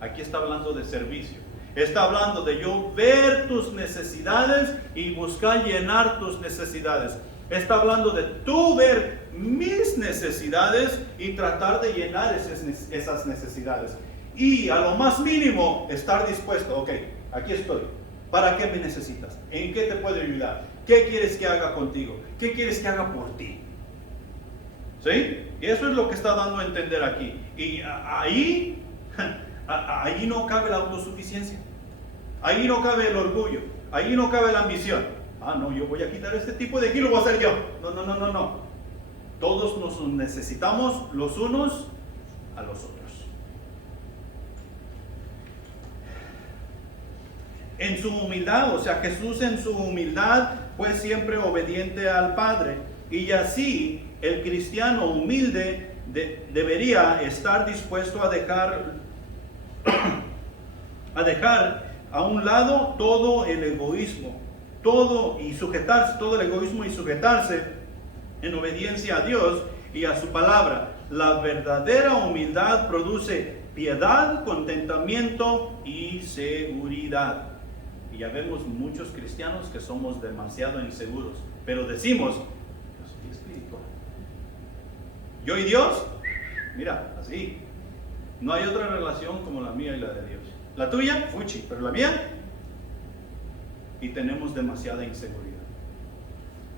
Aquí está hablando de servicio. Está hablando de yo ver tus necesidades y buscar llenar tus necesidades. Está hablando de tú ver mis necesidades y tratar de llenar esas necesidades. Y a lo más mínimo estar dispuesto, ok, aquí estoy. ¿Para qué me necesitas? ¿En qué te puedo ayudar? ¿Qué quieres que haga contigo? ¿Qué quieres que haga por ti? ¿Sí? Y eso es lo que está dando a entender aquí. Y ahí no cabe la autosuficiencia. Ahí no cabe el orgullo. Ahí no cabe la ambición. No, yo voy a quitar este tipo de aquí, lo voy a hacer yo. No. Todos nos necesitamos los unos a los otros. En su humildad, o sea, Jesús en su humildad fue siempre obediente al Padre. Y así el cristiano humilde debería estar dispuesto a dejar a un lado todo el egoísmo, todo el egoísmo y sujetarse en obediencia a Dios y a su palabra. La verdadera humildad produce piedad, contentamiento y seguridad. Y ya vemos muchos cristianos que somos demasiado inseguros, pero decimos, yo soy espiritual. Yo y Dios, mira, así. No hay otra relación como la mía y la de Dios. La tuya, fuchi, pero la mía, y tenemos demasiada inseguridad.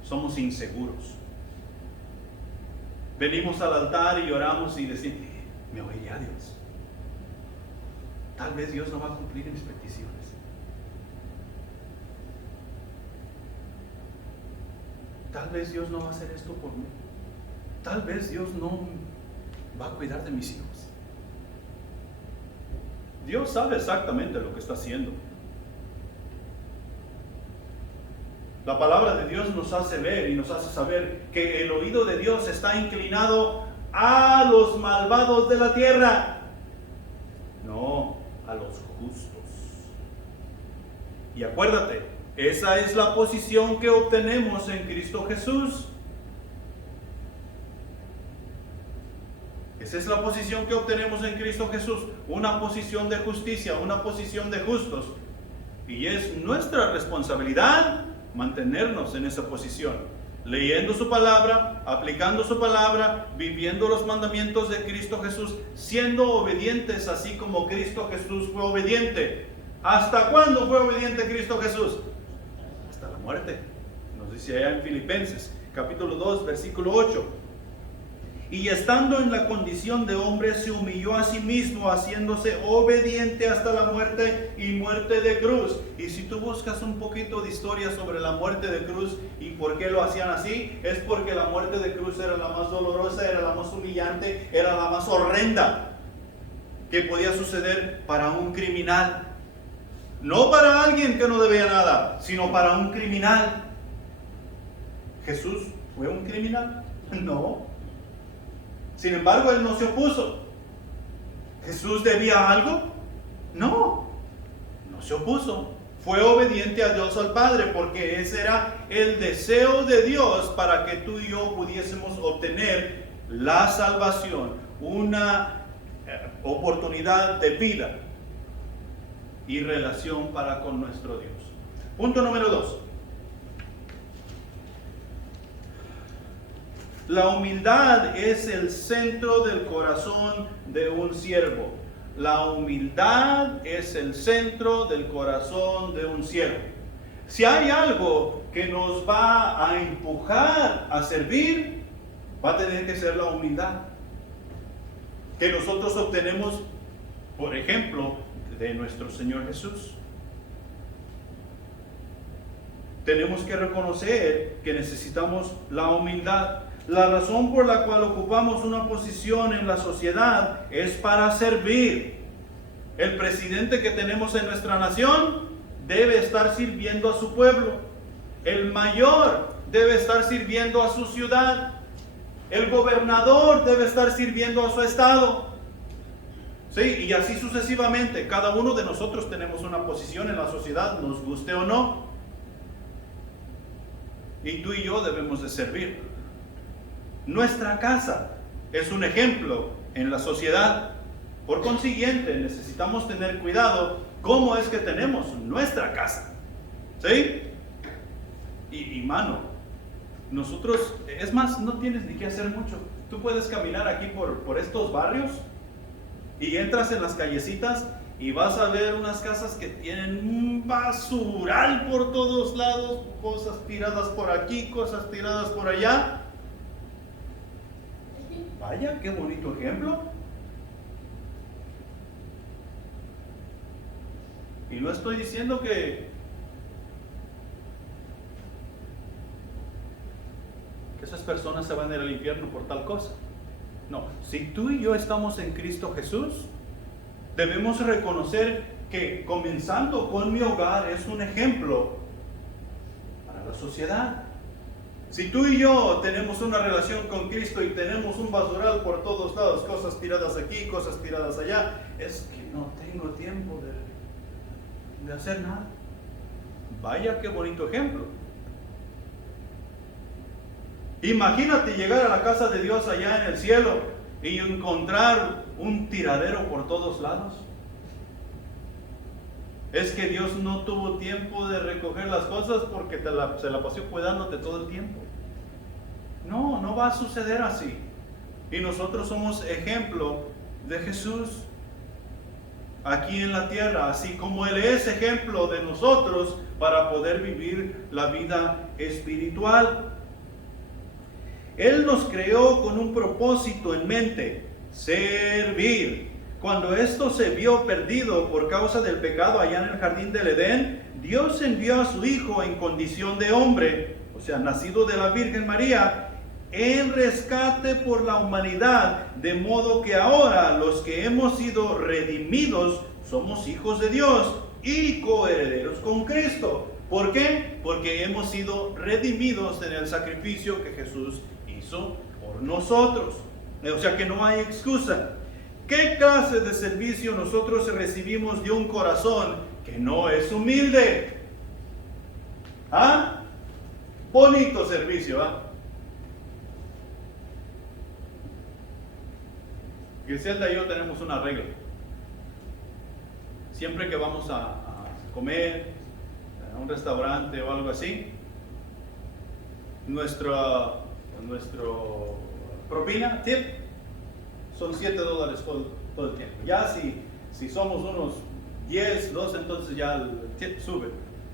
Somos inseguros. Venimos al altar y oramos y decimos, me oirá Dios. Tal vez Dios no va a cumplir mis peticiones. Tal vez Dios no va a hacer esto por mí. Tal vez Dios no va a cuidar de mis hijos. Dios sabe exactamente lo que está haciendo. La palabra de Dios nos hace ver y nos hace saber que el oído de Dios está inclinado a los malvados de la tierra, no a los justos. Y acuérdate, esa es la posición que obtenemos en Cristo Jesús. Esa es la posición que obtenemos en Cristo Jesús, una posición de justicia, una posición de justos. Y es nuestra responsabilidad mantenernos en esa posición, leyendo su palabra, aplicando su palabra, viviendo los mandamientos de Cristo Jesús, siendo obedientes así como Cristo Jesús fue obediente. ¿Hasta cuándo fue obediente Cristo Jesús? Hasta la muerte. Nos dice allá en Filipenses, capítulo 2, versículo 8. Y estando en la condición de hombre, se humilló a sí mismo, haciéndose obediente hasta la muerte y muerte de cruz. Y si tú buscas un poquito de historia sobre la muerte de cruz y por qué lo hacían así, es porque la muerte de cruz era la más dolorosa, era la más humillante, era la más horrenda que podía suceder para un criminal. No para alguien que no debía nada, sino para un criminal. ¿Jesús fue un criminal? No. Sin embargo, Él no se opuso. ¿Jesús debía algo? No se opuso. Fue obediente a Dios al Padre, porque ese era el deseo de Dios para que tú y yo pudiésemos obtener la salvación, una oportunidad de vida y relación para con nuestro Dios. Punto número 2. La humildad es el centro del corazón de un siervo. La humildad es el centro del corazón de un siervo. Si hay algo que nos va a empujar a servir, va a tener que ser la humildad. Que nosotros obtenemos, por ejemplo, de nuestro Señor Jesús. Tenemos que reconocer que necesitamos la humildad. La razón por la cual ocupamos una posición en la sociedad es para servir. El presidente que tenemos en nuestra nación debe estar sirviendo a su pueblo. El mayor debe estar sirviendo a su ciudad. El gobernador debe estar sirviendo a su estado. Sí, y así sucesivamente. Cada uno de nosotros tenemos una posición en la sociedad, nos guste o no. Y tú y yo debemos de servir. Nuestra casa es un ejemplo en la sociedad. Por consiguiente, necesitamos tener cuidado cómo es que tenemos nuestra casa. ¿Sí? Y mano, nosotros, es más, no tienes ni que hacer mucho. Tú puedes caminar aquí por estos barrios y entras en las callecitas y vas a ver unas casas que tienen un basural por todos lados, cosas tiradas por aquí, cosas tiradas por allá. Vaya, qué bonito ejemplo. Y no estoy diciendo que esas personas se van a ir al infierno por tal cosa. No, si tú y yo estamos en Cristo Jesús, debemos reconocer que comenzando con mi hogar es un ejemplo para la sociedad. Si tú y yo tenemos una relación con Cristo y tenemos un basural por todos lados, cosas tiradas aquí, cosas tiradas allá, es que no tengo tiempo de hacer nada. Vaya qué bonito ejemplo. Imagínate llegar a la casa de Dios allá en el cielo y encontrar un tiradero por todos lados. Es que Dios no tuvo tiempo de recoger las cosas porque se la pasó cuidándote todo el tiempo. No, no va a suceder así. Y nosotros somos ejemplo de Jesús aquí en la tierra, así como Él es ejemplo de nosotros para poder vivir la vida espiritual. Él nos creó con un propósito en mente: servir. Cuando esto se vio perdido por causa del pecado allá en el jardín del Edén, Dios envió a su Hijo en condición de hombre, o sea, nacido de la Virgen María, en rescate por la humanidad, de modo que ahora los que hemos sido redimidos somos hijos de Dios y coherederos con Cristo. ¿Por qué? Porque hemos sido redimidos en el sacrificio que Jesús hizo por nosotros. O sea que no hay excusa. ¿Qué clase de servicio nosotros recibimos de un corazón que no es humilde? ¿Ah? Bonito servicio, ¿ah? Griselda y yo tenemos una regla. Siempre que vamos a comer a un restaurante o algo así, nuestro propina, tip, son $7 todo el tiempo. Ya si somos unos 10, 12, entonces ya el tip sube.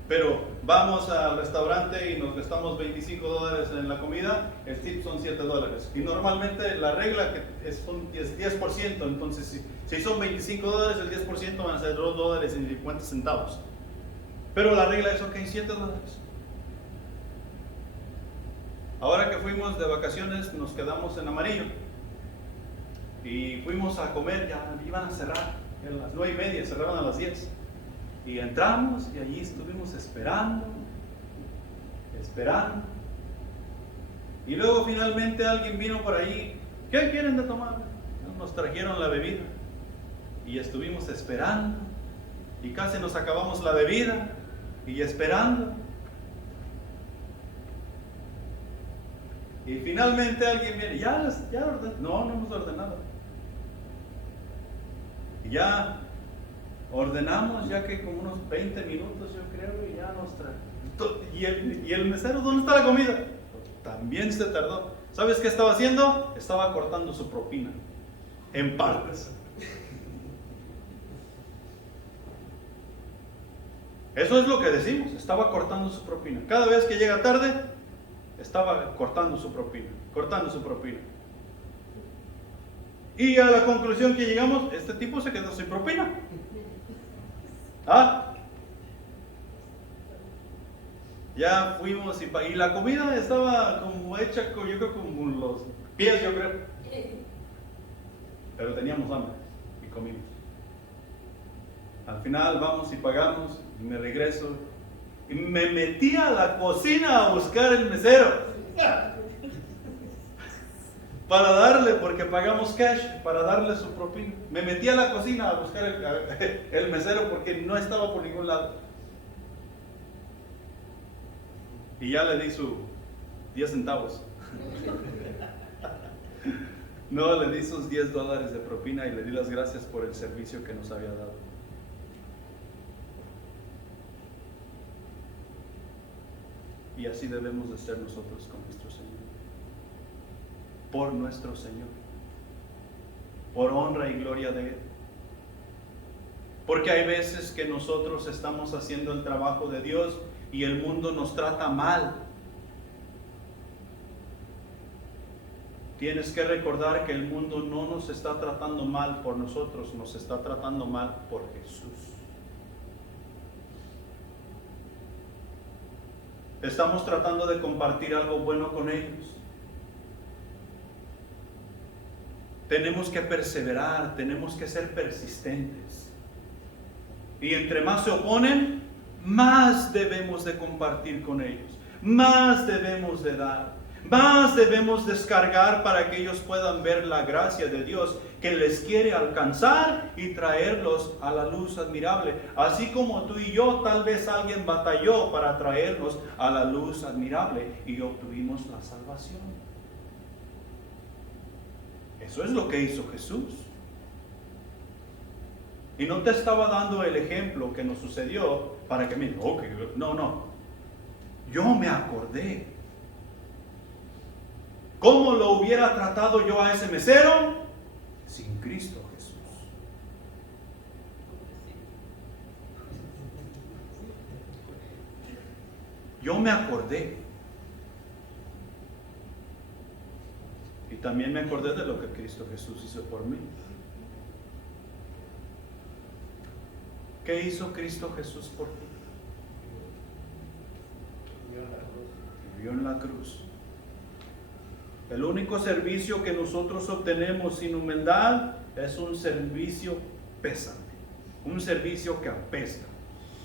Pero vamos al restaurante y nos gastamos $25 en la comida, el tip son $7. Y normalmente la regla que es 10%, entonces si son $25, el 10% van a ser $2.50. Pero la regla es, ok, $7. Ahora que fuimos de vacaciones, nos quedamos en Amarillo. Y fuimos a comer, ya iban a cerrar, a las 9:30, cerraban a las 10. Y entramos y allí estuvimos esperando. Y luego finalmente alguien vino por ahí. ¿Qué quieren de tomar? Nos trajeron la bebida. Y estuvimos esperando. Y casi nos acabamos la bebida. Y esperando. Y finalmente alguien viene. ¿Ya ordenaron? No hemos ordenado. Y ya ordenamos, ya que como unos 20 minutos yo creo, y ya nos trae. ¿Y el mesero, dónde está la comida? También se tardó. ¿Sabes qué estaba haciendo? Estaba cortando su propina en partes. Eso es lo que decimos, estaba cortando su propina. Cada vez que llega tarde, estaba cortando su propina. Y a la conclusión que llegamos, este tipo se quedó sin propina. ¿Ah? Ya fuimos y la comida estaba como hecha, yo creo como los pies, yo creo. Pero teníamos hambre y comimos. Al final vamos y pagamos y me regreso y me metí a la cocina a buscar el mesero para darle, porque pagamos cash, para darle su propina. Me metí a la cocina a buscar el mesero porque no estaba por ningún lado. Y ya le di su 10 centavos. No, le di sus $10 de propina y le di las gracias por el servicio que nos había dado. Y así debemos de ser nosotros con nuestro Señor. Por nuestro Señor. Por honra y gloria de Él. Porque hay veces que nosotros estamos haciendo el trabajo de Dios y el mundo nos trata mal. Tienes que recordar que el mundo no nos está tratando mal por nosotros, nos está tratando mal por Jesús. Estamos tratando de compartir algo bueno con ellos. Tenemos que perseverar, tenemos que ser persistentes. Y entre más se oponen, más debemos de compartir con ellos, más debemos de dar, más debemos descargar para que ellos puedan ver la gracia de Dios que les quiere alcanzar y traerlos a la luz admirable. Así como tú y yo, tal vez alguien batalló para traernos a la luz admirable y obtuvimos la salvación. Eso es lo que hizo Jesús. Y no te estaba dando el ejemplo que nos sucedió para que me digas, okay, no. Yo me acordé. ¿Cómo lo hubiera tratado yo a ese mesero? Sin Cristo Jesús. Yo me acordé. Y también me acordé de lo que Cristo Jesús hizo por mí. ¿Qué hizo Cristo Jesús por ti? Vivió en la cruz. El único servicio que nosotros obtenemos sin humildad es un servicio pesante, un servicio que apesta.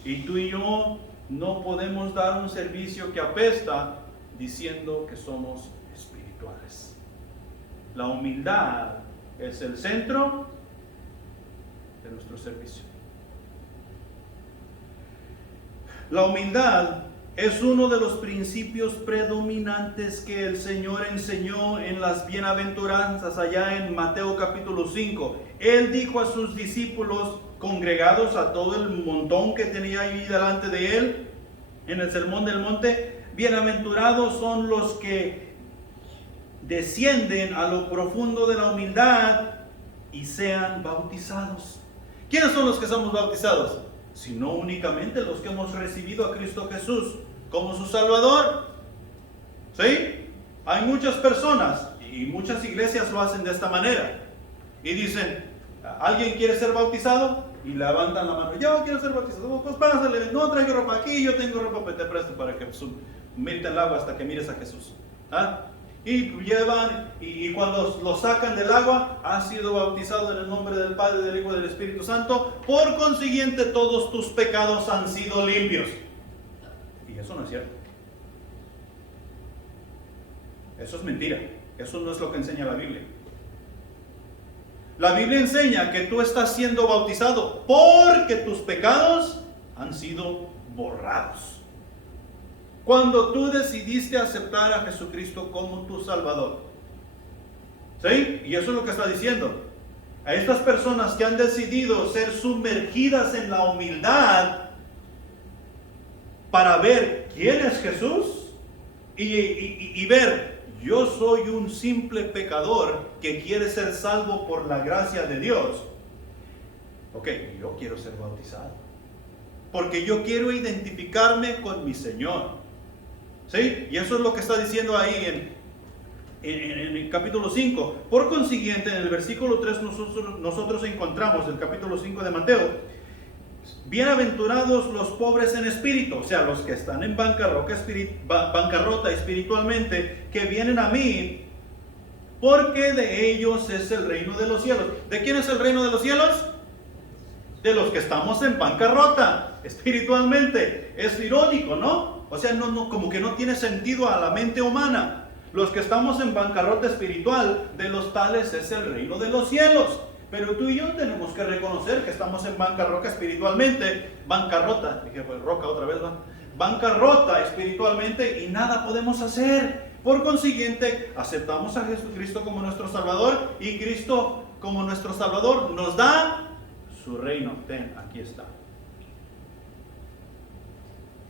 Y tú y yo no podemos dar un servicio que apesta diciendo que somos espirituales. La humildad es el centro de nuestro servicio. La humildad es uno de los principios predominantes que el Señor enseñó en las bienaventuranzas allá en Mateo capítulo 5. Él dijo a sus discípulos congregados, a todo el montón que tenía ahí delante de él, en el sermón del monte: bienaventurados son los que descienden a lo profundo de la humildad y sean bautizados. ¿Quiénes son los que somos bautizados? Sino únicamente los que hemos recibido a Cristo Jesús como su Salvador. ¿Sí? Hay muchas personas y muchas iglesias lo hacen de esta manera y dicen: ¿alguien quiere ser bautizado? Y levantan la mano: yo quiero ser bautizado. Pues pásale, no traigo ropa aquí, yo tengo ropa, pues te presto para que mete el agua hasta que mires a Jesús. ¿Ah? Y llevan, y cuando lo sacan del agua, ha sido bautizado en el nombre del Padre, del Hijo y del Espíritu Santo. Por consiguiente, todos tus pecados han sido limpios. Y eso no es cierto. Eso es mentira. Eso no es lo que enseña la Biblia. La Biblia enseña que tú estás siendo bautizado porque tus pecados han sido borrados. Cuando tú decidiste aceptar a Jesucristo como tu Salvador. ¿Sí? Y eso es lo que está diciendo. A estas personas que han decidido ser sumergidas en la humildad para ver quién es Jesús y ver: yo soy un simple pecador que quiere ser salvo por la gracia de Dios. Ok, yo quiero ser bautizado porque yo quiero identificarme con mi Señor. ¿Sí? Y eso es lo que está diciendo ahí en el capítulo 5. Por consiguiente, en el versículo 3 nosotros encontramos, el capítulo 5 de Mateo: bienaventurados los pobres en espíritu, o sea, los que están en bancarrota espiritualmente, que vienen a mí, porque de ellos es el reino de los cielos. ¿De quién es el reino de los cielos? De los que estamos en bancarrota espiritualmente. Es irónico, ¿no? O sea, no, como que no tiene sentido a la mente humana. Los que estamos en bancarrota espiritual, de los tales es el reino de los cielos. Pero tú y yo tenemos que reconocer que estamos en bancarrota espiritualmente. Bancarrota, dije pues roca otra vez, ¿va? Bancarrota espiritualmente y nada podemos hacer. Por consiguiente, aceptamos a Jesucristo como nuestro Salvador, y Cristo como nuestro Salvador nos da su reino. Ten, aquí está.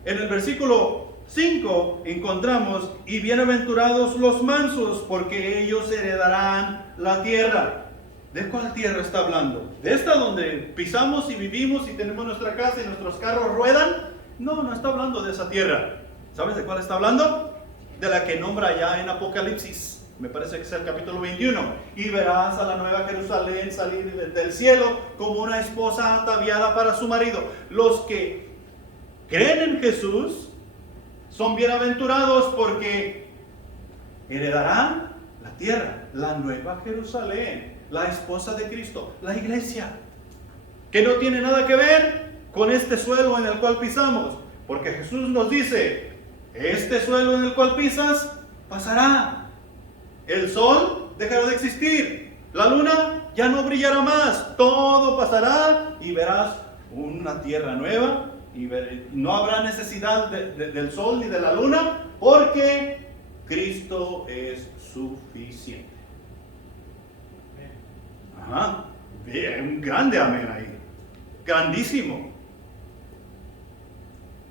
En el versículo 5 encontramos: y bienaventurados los mansos, porque ellos heredarán la tierra. ¿De cuál tierra está hablando? ¿De esta donde pisamos y vivimos y tenemos nuestra casa y nuestros carros ruedan? No, no está hablando de esa tierra. ¿Sabes de cuál está hablando? De la que nombra allá en Apocalipsis. Me parece que es el capítulo 21. Y verás a la nueva Jerusalén salir del cielo como una esposa ataviada para su marido. Los que creen en Jesús son bienaventurados porque heredarán la tierra, la nueva Jerusalén, la esposa de Cristo, la iglesia, que no tiene nada que ver con este suelo en el cual pisamos, porque Jesús nos dice, este suelo en el cual pisas pasará. El sol dejará de existir, la luna ya no brillará más, todo pasará y verás una tierra nueva y no habrá necesidad del sol ni de la luna porque Cristo es suficiente. Ajá, bien, un grande amén ahí, grandísimo.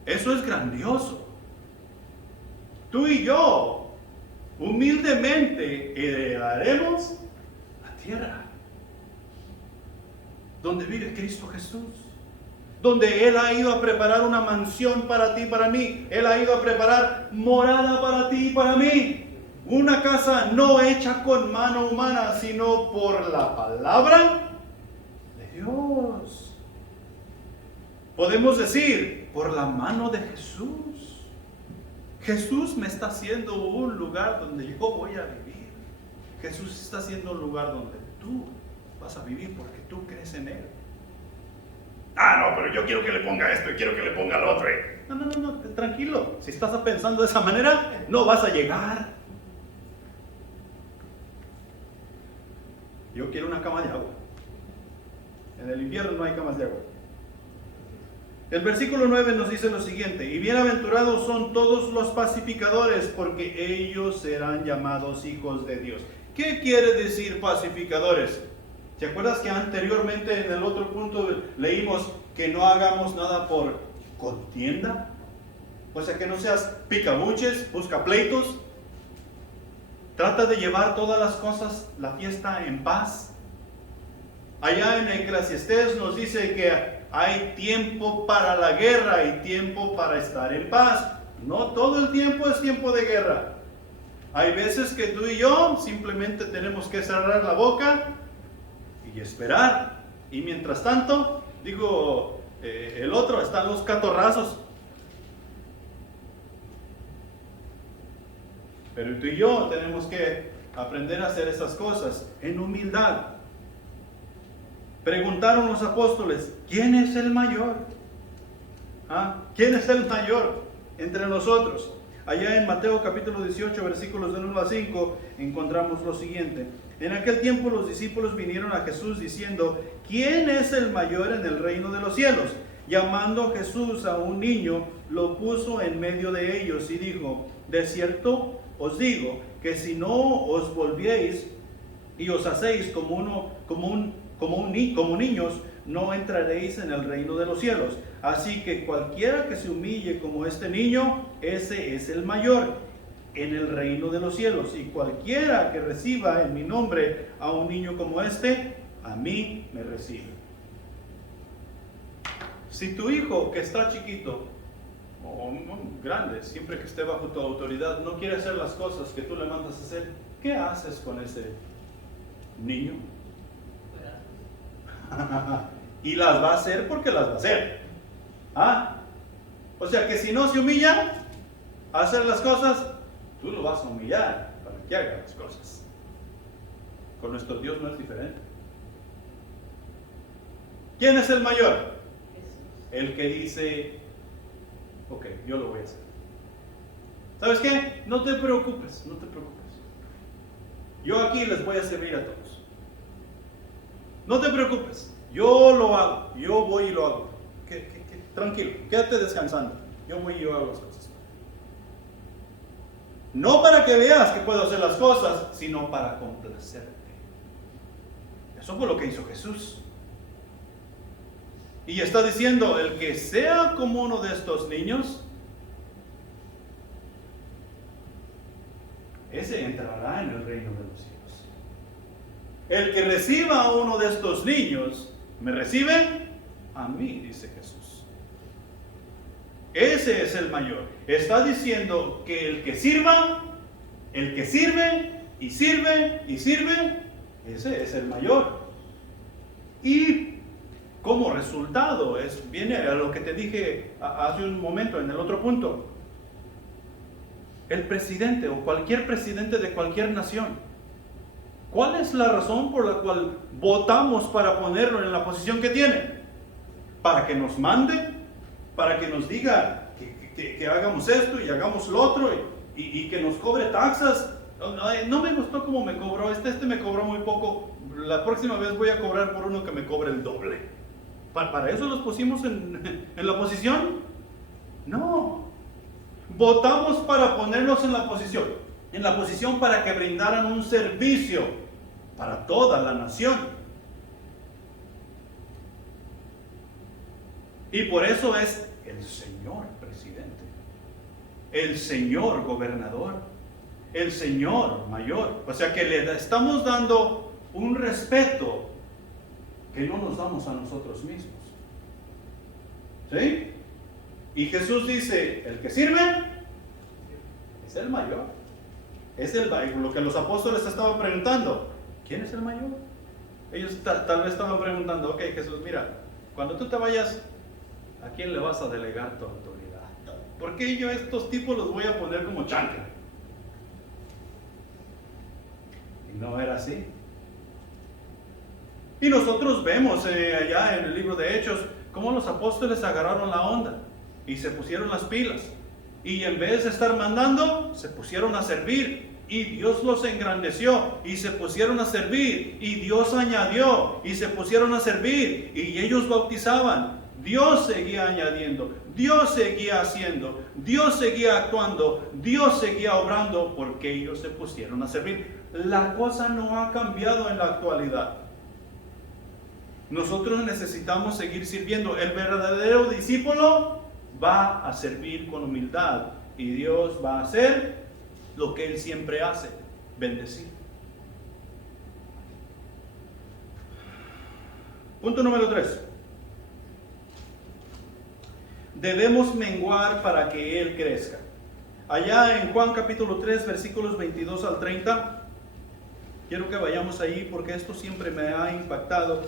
Eso es grandioso. Tú y yo humildemente heredaremos la tierra donde vive Cristo Jesús, donde Él ha ido a preparar una mansión para ti y para mí. Él ha ido a preparar morada para ti y para mí. Una casa no hecha con mano humana, sino por la palabra de Dios. Podemos decir, por la mano de Jesús. Jesús me está haciendo un lugar donde yo voy a vivir. Jesús está haciendo un lugar donde tú vas a vivir porque tú crees en Él. Ah, no, pero yo quiero que le ponga esto y quiero que le ponga lo otro. No, tranquilo. Si estás pensando de esa manera, no vas a llegar. Yo quiero una cama de agua. En el invierno no hay camas de agua. El versículo 9 nos dice lo siguiente: y bienaventurados son todos los pacificadores, porque ellos serán llamados hijos de Dios. ¿Qué quiere decir pacificadores? ¿Te acuerdas que anteriormente en el otro punto leímos que no hagamos nada por contienda? O sea, que no seas picabuches, busca pleitos. Trata de llevar todas las cosas, la fiesta en paz. Allá en Eclesiastés nos dice que hay tiempo para la guerra y tiempo para estar en paz. No todo el tiempo es tiempo de guerra. Hay veces que tú y yo simplemente tenemos que cerrar la boca y esperar. Y mientras tanto, el otro, están los catorrazos. Pero tú y yo tenemos que aprender a hacer esas cosas en humildad. Preguntaron los apóstoles, ¿quién es el mayor? ¿Quién es el mayor entre nosotros? Allá en Mateo capítulo 18, versículos del 1 al 5, encontramos lo siguiente. En aquel tiempo los discípulos vinieron a Jesús diciendo, ¿quién es el mayor en el reino de los cielos? Llamando Jesús a un niño, lo puso en medio de ellos y dijo, de cierto os digo que si no os volvéis y os hacéis como niños, no entraréis en el reino de los cielos. Así que cualquiera que se humille como este niño, ese es el mayor en el reino de los cielos. Y cualquiera que reciba en mi nombre a un niño como este, a mí me recibe. Si tu hijo que está chiquito o grande, siempre que esté bajo tu autoridad, no quiere hacer las cosas que tú le mandas a hacer, ¿qué haces con ese niño? Y las va a hacer porque las va a hacer. O sea que si no se humilla a hacer las cosas, tú lo vas a humillar para que haga las cosas. Con nuestro Dios no es diferente. ¿Quién es el mayor? El que dice, ok, yo lo voy a hacer. ¿Sabes qué? No te preocupes, no te preocupes. Yo aquí les voy a servir a todos. No te preocupes, yo lo hago, yo voy y lo hago. Tranquilo, quédate descansando. Yo voy y yo hago las cosas. No para que veas que puedo hacer las cosas, sino para complacerte. Eso fue lo que hizo Jesús. Y está diciendo, el que sea como uno de estos niños, ese entrará en el reino de los cielos. el que reciba a uno de estos niños, me recibe a mí, dice Jesús. Ese es el mayor. Está diciendo que el que sirva, el que sirve y sirve y sirve, ese es el mayor. Y como resultado, viene a lo que te dije hace un momento en el otro punto. El presidente o cualquier presidente de cualquier nación, ¿cuál es la razón por la cual votamos para ponerlo en la posición que tiene? ¿Para que nos mande? ¿Para que nos diga que hagamos esto y hagamos lo otro y que nos cobre taxas? No me gustó cómo me cobró, este me cobró muy poco, la próxima vez voy a cobrar por uno que me cobre el doble. ¿Para eso los pusimos en la posición? No. Votamos para ponernos en la posición para que brindaran un servicio para toda la nación. Y por eso es el señor presidente, el señor gobernador, el señor mayor. O sea que le estamos dando un respeto que no nos damos a nosotros mismos. ¿Sí? Y Jesús dice, el que sirve es el mayor. Es lo que los apóstoles estaban preguntando. ¿Quién es el mayor? Ellos tal vez estaban preguntando, ok Jesús, mira, cuando tú te vayas, ¿a quién le vas a delegar tu autoridad? ¿Por qué yo a estos tipos los voy a poner como chancla? Y no era así. Y nosotros vemos allá en el libro de Hechos cómo los apóstoles agarraron la onda y se pusieron las pilas. Y en vez de estar mandando, se pusieron a servir. Y Dios los engrandeció y se pusieron a servir. Y Dios añadió y se pusieron a servir. Y ellos bautizaban. Dios seguía añadiendo. Dios seguía haciendo. Dios seguía actuando. Dios seguía obrando porque ellos se pusieron a servir. La cosa no ha cambiado en la actualidad. Nosotros necesitamos seguir sirviendo. El verdadero discípulo va a servir con humildad y Dios va a hacer lo que Él siempre hace, bendecir. Punto número 3. Debemos menguar para que Él crezca. Allá en Juan capítulo 3, versículos 22 al 30, quiero que vayamos ahí porque esto siempre me ha impactado.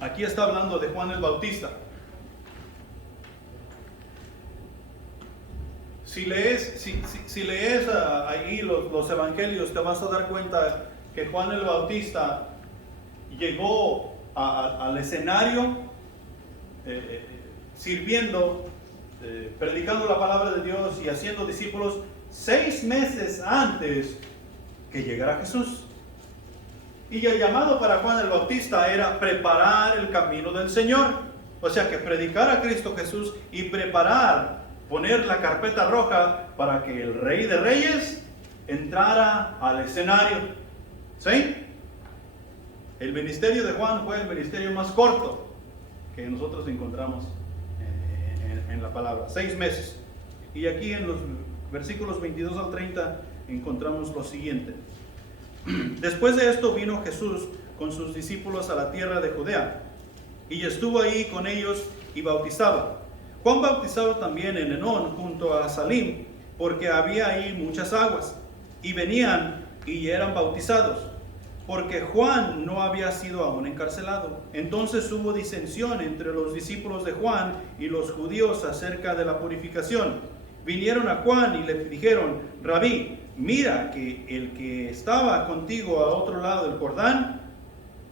Aquí está hablando de Juan el Bautista. Si lees ahí los evangelios, te vas a dar cuenta que Juan el Bautista llegó al escenario sirviendo, predicando la palabra de Dios y haciendo discípulos 6 meses antes que llegara Jesús. Y el llamado para Juan el Bautista era preparar el camino del Señor. O sea que predicar a Cristo Jesús y preparar, poner la carpeta roja para que el Rey de Reyes entrara al escenario. ¿Sí? El ministerio de Juan fue el ministerio más corto que nosotros encontramos en la palabra. 6 meses. Y aquí en los versículos 22 al 30 encontramos lo siguiente. Después de esto vino Jesús con sus discípulos a la tierra de Judea y estuvo ahí con ellos y bautizaba. Juan bautizaba también en Enón junto a Salim, porque había ahí muchas aguas, y venían y eran bautizados, porque Juan no había sido aún encarcelado. Entonces hubo disensión entre los discípulos de Juan y los judíos acerca de la purificación. Vinieron a Juan y le dijeron: Rabí, mira que el que estaba contigo a otro lado del Jordán,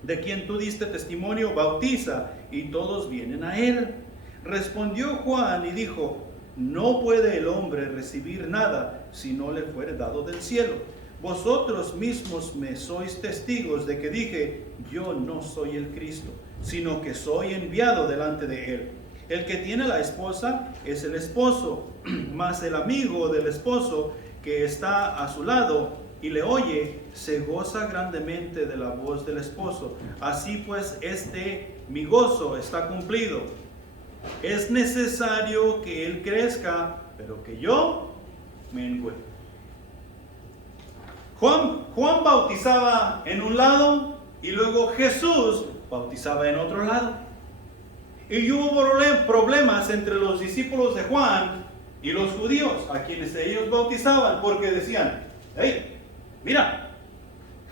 de quien tú diste testimonio, bautiza, y todos vienen a él. Respondió Juan y dijo: no puede el hombre recibir nada si no le fuere dado del cielo. Vosotros mismos me sois testigos de que dije: yo no soy el Cristo, sino que soy enviado delante de él. El que tiene la esposa es el esposo, mas el amigo del esposo que está a su lado y le oye, se goza grandemente de la voz del esposo. Así pues, mi gozo está cumplido. Es necesario que él crezca, pero que yo mengue. Juan bautizaba en un lado y luego Jesús bautizaba en otro lado. Y hubo problemas entre los discípulos de Juan y los judíos, a quienes ellos bautizaban, porque decían: hey, mira,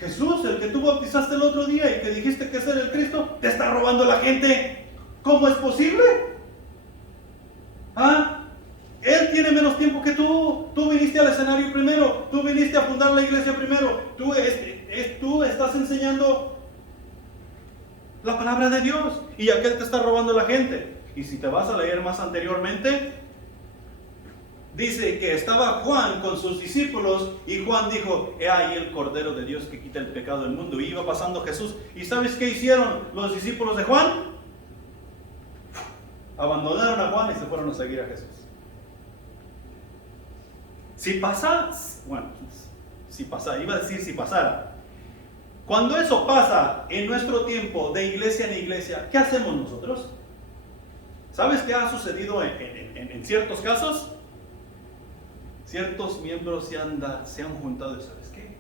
Jesús, el que tú bautizaste el otro día y que dijiste que ese era el Cristo, te está robando la gente. ¿Cómo es posible? Él tiene menos tiempo que tú. Tú viniste al escenario primero. Tú viniste a fundar la iglesia primero. Tú estás enseñando la palabra de Dios. Y aquel te está robando la gente. Y si te vas a leer más anteriormente, dice que estaba Juan con sus discípulos. Y Juan dijo: he ahí el Cordero de Dios que quita el pecado del mundo. Y iba pasando Jesús. ¿Y sabes qué hicieron los discípulos de Juan? Abandonaron a Juan y se fueron a seguir a Jesús. Si pasara, cuando eso pasa en nuestro tiempo de iglesia en iglesia, ¿qué hacemos nosotros? ¿Sabes qué ha sucedido en ciertos casos? Ciertos miembros se han juntado y ¿sabes qué?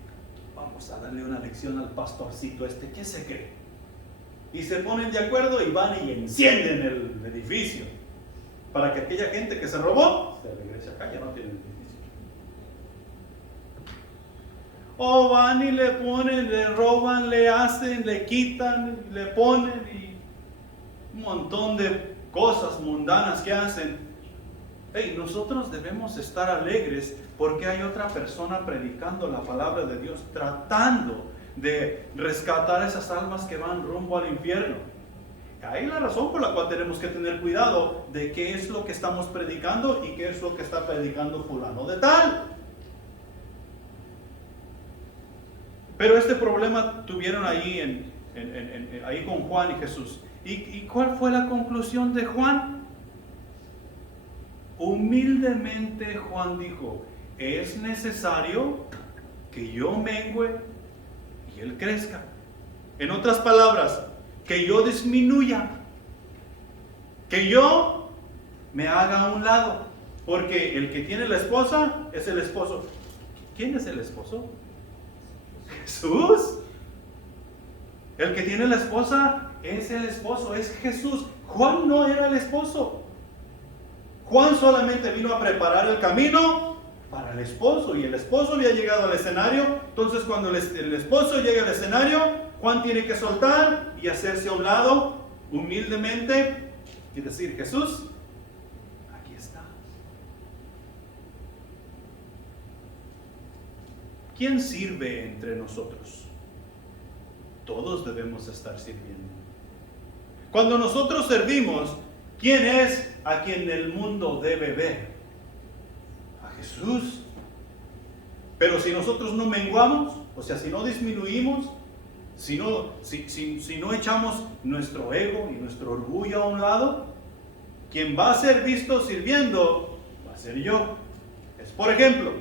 Vamos a darle una lección al pastorcito ¿qué se cree? Y se ponen de acuerdo y van y encienden el edificio para que aquella gente que se robó se regrese acá, ya no tienen edificio. O van y le ponen, le roban, le hacen, le quitan, le ponen y un montón de cosas mundanas que hacen. Hey, nosotros debemos estar alegres porque hay otra persona predicando la palabra de Dios, tratando de rescatar esas almas que van rumbo al infierno. Ahí la razón por la cual tenemos que tener cuidado de qué es lo que estamos predicando y qué es lo que está predicando fulano de tal. Pero este problema tuvieron ahí, ahí con Juan y Jesús. ¿Y cuál fue la conclusión de Juan? Humildemente Juan dijo: es necesario que yo mengüe y él crezca. En otras palabras, que yo disminuya, que yo me haga a un lado, porque el que tiene la esposa es el esposo. ¿Quién es el esposo? Jesús. El que tiene la esposa es el esposo, es Jesús. Juan no era el esposo. Juan solamente vino a preparar el camino para el esposo, y el esposo había llegado al escenario. Entonces cuando el esposo llega al escenario, Juan tiene que soltar y hacerse a un lado humildemente y decir: Jesús, aquí está. ¿Quién sirve entre nosotros? Todos debemos estar sirviendo. Cuando nosotros servimos, ¿quién es a quien el mundo debe ver? A Jesús. Pero si nosotros no menguamos, o sea, si no disminuimos, si no echamos nuestro ego y nuestro orgullo a un lado, quien va a ser visto sirviendo va a ser yo. Es, por ejemplo,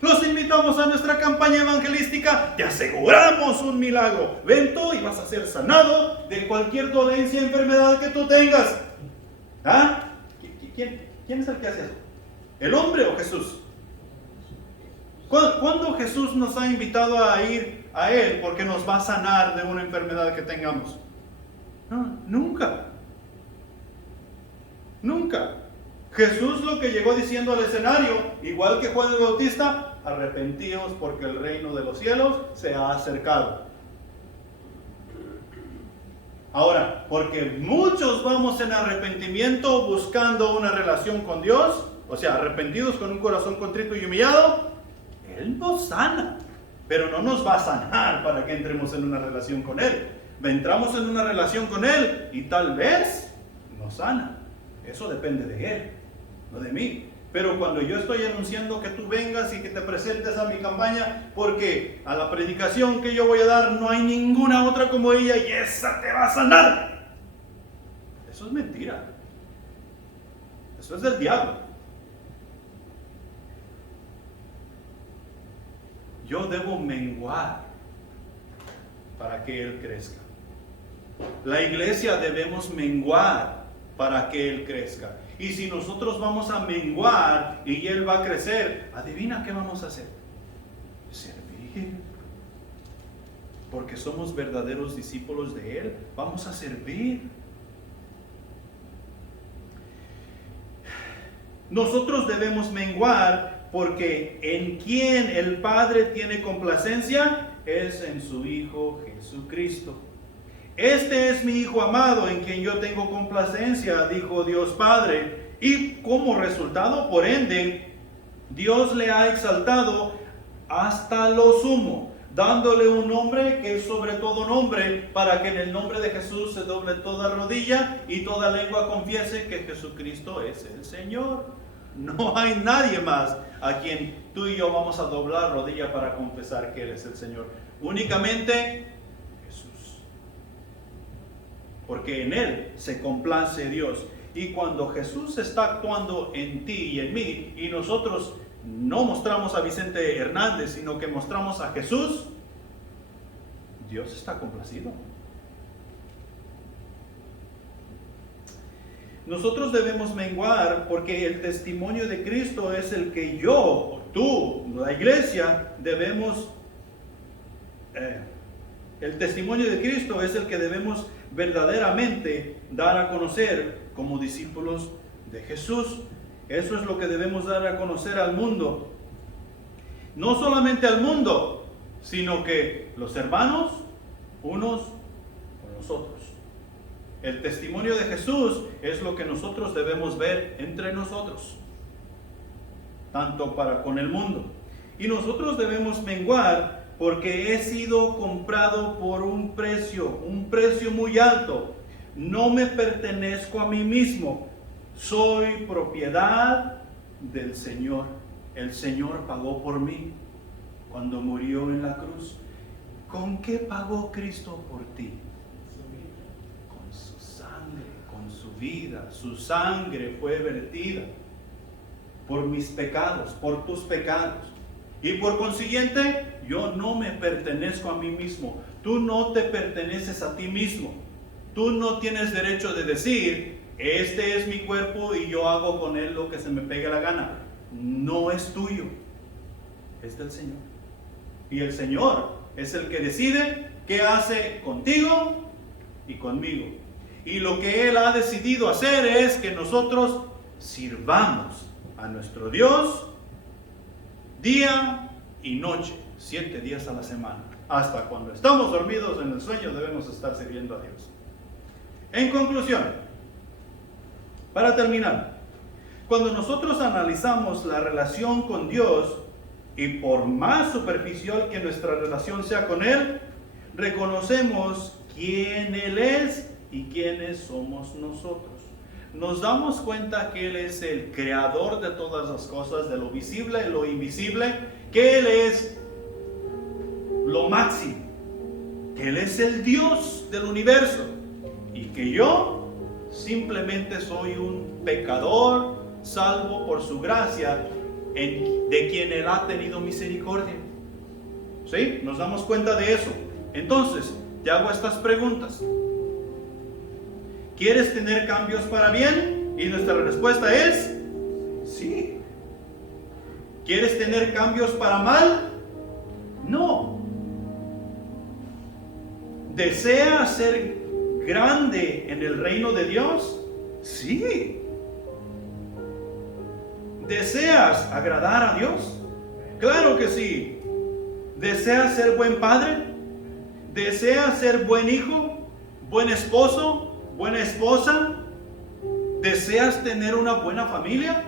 los invitamos a nuestra campaña evangelística. Te aseguramos un milagro. Ven tú y vas a ser sanado de cualquier dolencia, enfermedad que tú tengas. ¿Quién es el que hace eso? ¿El hombre o Jesús? ¿Cuándo Jesús nos ha invitado a ir a Él porque nos va a sanar de una enfermedad que tengamos? No, nunca. Nunca. Jesús lo que llegó diciendo al escenario, igual que Juan el Bautista: arrepentíos porque el reino de los cielos se ha acercado. Ahora, porque muchos vamos en arrepentimiento buscando una relación con Dios, o sea, arrepentidos con un corazón contrito y humillado, Él nos sana, pero no nos va a sanar para que entremos en una relación con Él. Entramos en una relación con Él y tal vez nos sana. Eso depende de Él, no de mí. Pero cuando yo estoy anunciando que tú vengas y que te presentes a mi campaña, porque a la predicación que yo voy a dar no hay ninguna otra como ella y esa te va a sanar, eso es mentira. Eso es del diablo. Yo debo menguar para que Él crezca. La iglesia debemos menguar para que Él crezca. Y si nosotros vamos a menguar y Él va a crecer, adivina qué vamos a hacer: servir. servir. Porque somos verdaderos discípulos de Él, vamos a servir. Nosotros debemos menguar porque en quien el Padre tiene complacencia es en su Hijo Jesucristo. Este es mi Hijo amado en quien yo tengo complacencia, dijo Dios Padre. Y como resultado, por ende, Dios le ha exaltado hasta lo sumo, dándole un nombre que es sobre todo nombre, para que en el nombre de Jesús se doble toda rodilla y toda lengua confiese que Jesucristo es el Señor. No hay nadie más a quien tú y yo vamos a doblar rodilla para confesar que Él es el Señor. Únicamente Jesús. Porque en Él se complace Dios. Y cuando Jesús está actuando en ti y en mí, y nosotros no mostramos a Vicente Hernández, sino que mostramos a Jesús, Dios está complacido. Nosotros debemos menguar porque el testimonio de Cristo es el que yo, tú, la iglesia, debemos... el testimonio de Cristo es el que debemos verdaderamente dar a conocer como discípulos de Jesús. Eso es lo que debemos dar a conocer al mundo. No solamente al mundo, sino que los hermanos, unos con los otros. El testimonio de Jesús es lo que nosotros debemos ver entre nosotros, tanto para con el mundo. Y nosotros debemos menguar porque he sido comprado por un precio muy alto. No me pertenezco a mí mismo, soy propiedad del Señor. El Señor pagó por mí cuando murió en la cruz. ¿Con qué pagó Cristo por ti? Con su sangre, con su vida. Su sangre fue vertida por mis pecados, por tus pecados. Y por consiguiente, yo no me pertenezco a mí mismo. Tú no te perteneces a ti mismo. Tú no tienes derecho de decir, este es mi cuerpo y yo hago con él lo que se me pegue la gana. No es tuyo, es del Señor. Y el Señor es el que decide qué hace contigo y conmigo. Y lo que Él ha decidido hacer es que nosotros sirvamos a nuestro Dios día y noche, 7 días a la semana. Hasta cuando estamos dormidos en el sueño debemos estar sirviendo a Dios. En conclusión, para terminar, cuando nosotros analizamos la relación con Dios, y por más superficial que nuestra relación sea con Él, reconocemos quién Él es y quiénes somos nosotros. Nos damos cuenta que Él es el creador de todas las cosas, de lo visible y lo invisible, que Él es lo máximo, que Él es el Dios del universo y que yo simplemente soy un pecador salvo por su gracia, de quien Él ha tenido misericordia. ¿Sí? Nos damos cuenta de eso. Entonces, te hago estas preguntas. ¿Quieres tener cambios para bien? Y nuestra respuesta es sí. ¿Quieres tener cambios para mal? No. ¿Deseas ser grande en el reino de Dios? Sí. ¿Deseas agradar a Dios? Claro que sí. ¿Deseas ser buen padre? ¿Deseas ser buen hijo? ¿Buen esposo? ¿Buena esposa? ¿Deseas tener una buena familia?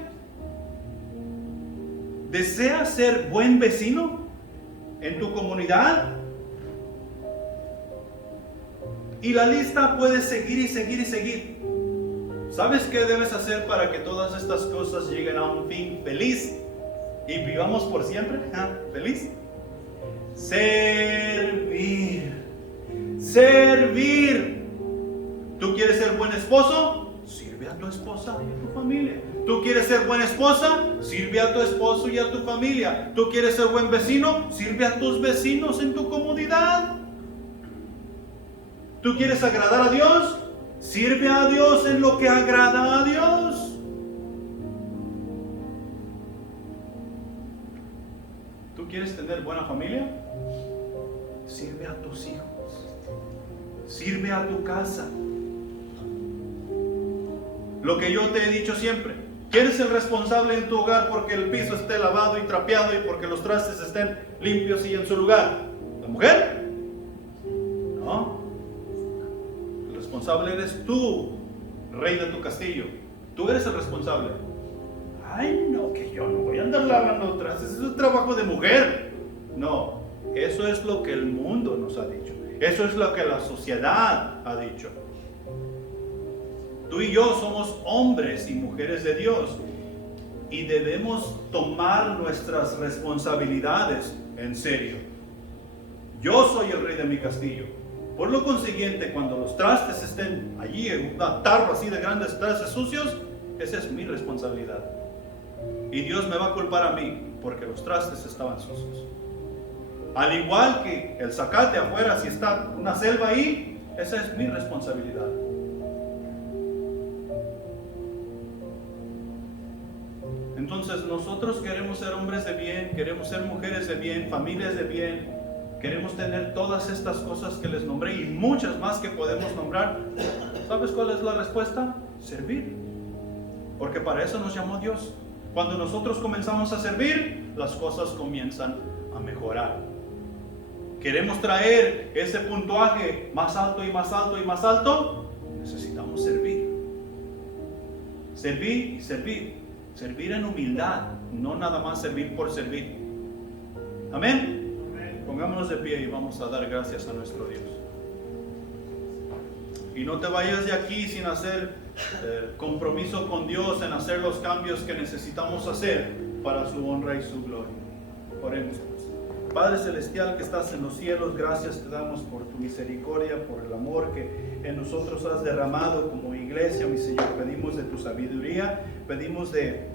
¿Deseas ser buen vecino en tu comunidad? Y la lista puede seguir y seguir y seguir. ¿Sabes qué debes hacer para que todas estas cosas lleguen a un fin feliz y vivamos por siempre? ¿Feliz? Servir. Servir. ¿Tú quieres ser buen esposo? Sirve a tu esposa y a tu familia. ¿Tú quieres ser buena esposa? Sirve a tu esposo y a tu familia. ¿Tú quieres ser buen vecino? Sirve a tus vecinos en tu comunidad. ¿Tú quieres agradar a Dios? Sirve a Dios en lo que agrada a Dios. ¿Tú quieres tener buena familia? Sirve a tus hijos. Sirve a tu casa. Lo que yo te he dicho siempre. ¿Quién es el responsable en tu hogar porque el piso esté lavado y trapeado y porque los trastes estén limpios y en su lugar? ¿La mujer? No. El responsable eres tú, rey de tu castillo. Tú eres el responsable. Ay, no, que yo no voy a andar lavando trastes. Eso es trabajo de mujer. No, eso es lo que el mundo nos ha dicho. Eso es lo que la sociedad ha dicho. Tú y yo somos hombres y mujeres de Dios y debemos tomar nuestras responsabilidades en serio. Yo soy el rey de mi castillo. Por lo consiguiente, cuando los trastes estén allí en una tarro así de grandes trastes sucios, esa es mi responsabilidad. Y Dios me va a culpar a mí porque los trastes estaban sucios. Al igual que el zacate afuera, si está una selva ahí, esa es mi responsabilidad. Entonces nosotros queremos ser hombres de bien, queremos ser mujeres de bien, familias de bien, queremos tener todas estas cosas que les nombré y muchas más que podemos nombrar. ¿Sabes cuál es la respuesta? Servir. Porque para eso nos llamó Dios. Cuando nosotros comenzamos a servir, las cosas comienzan a mejorar. Queremos traer ese puntuaje más alto y más alto y más alto. Necesitamos servir. Servir y servir. Servir en humildad, no nada más servir por servir. Amén. Pongámonos de pie y vamos a dar gracias a nuestro Dios. Y no te vayas de aquí sin hacer compromiso con Dios en hacer los cambios que necesitamos hacer para su honra y su gloria. Oremos. Padre Celestial que estás en los cielos, gracias te damos por tu misericordia, por el amor que en nosotros has derramado como iglesia, mi Señor. Pedimos de tu sabiduría, pedimos de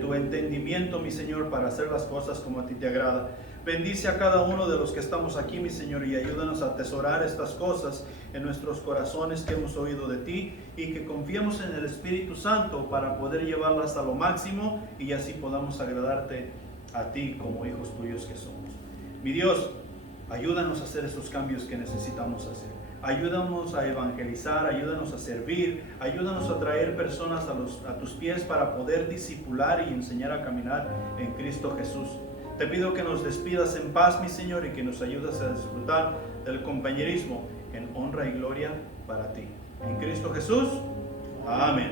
tu entendimiento, mi Señor, para hacer las cosas como a ti te agrada. Bendice a cada uno de los que estamos aquí, mi Señor, y ayúdanos a atesorar estas cosas en nuestros corazones que hemos oído de ti y que confiemos en el Espíritu Santo para poder llevarlas a lo máximo y así podamos agradarte a ti como hijos tuyos que somos. Mi Dios, ayúdanos a hacer esos cambios que necesitamos hacer. Ayúdanos a evangelizar, ayúdanos a servir, ayúdanos a traer personas a tus pies para poder discipular y enseñar a caminar en Cristo Jesús. Te pido que nos despidas en paz, mi Señor, y que nos ayudes a disfrutar del compañerismo en honra y gloria para ti. En Cristo Jesús, amén.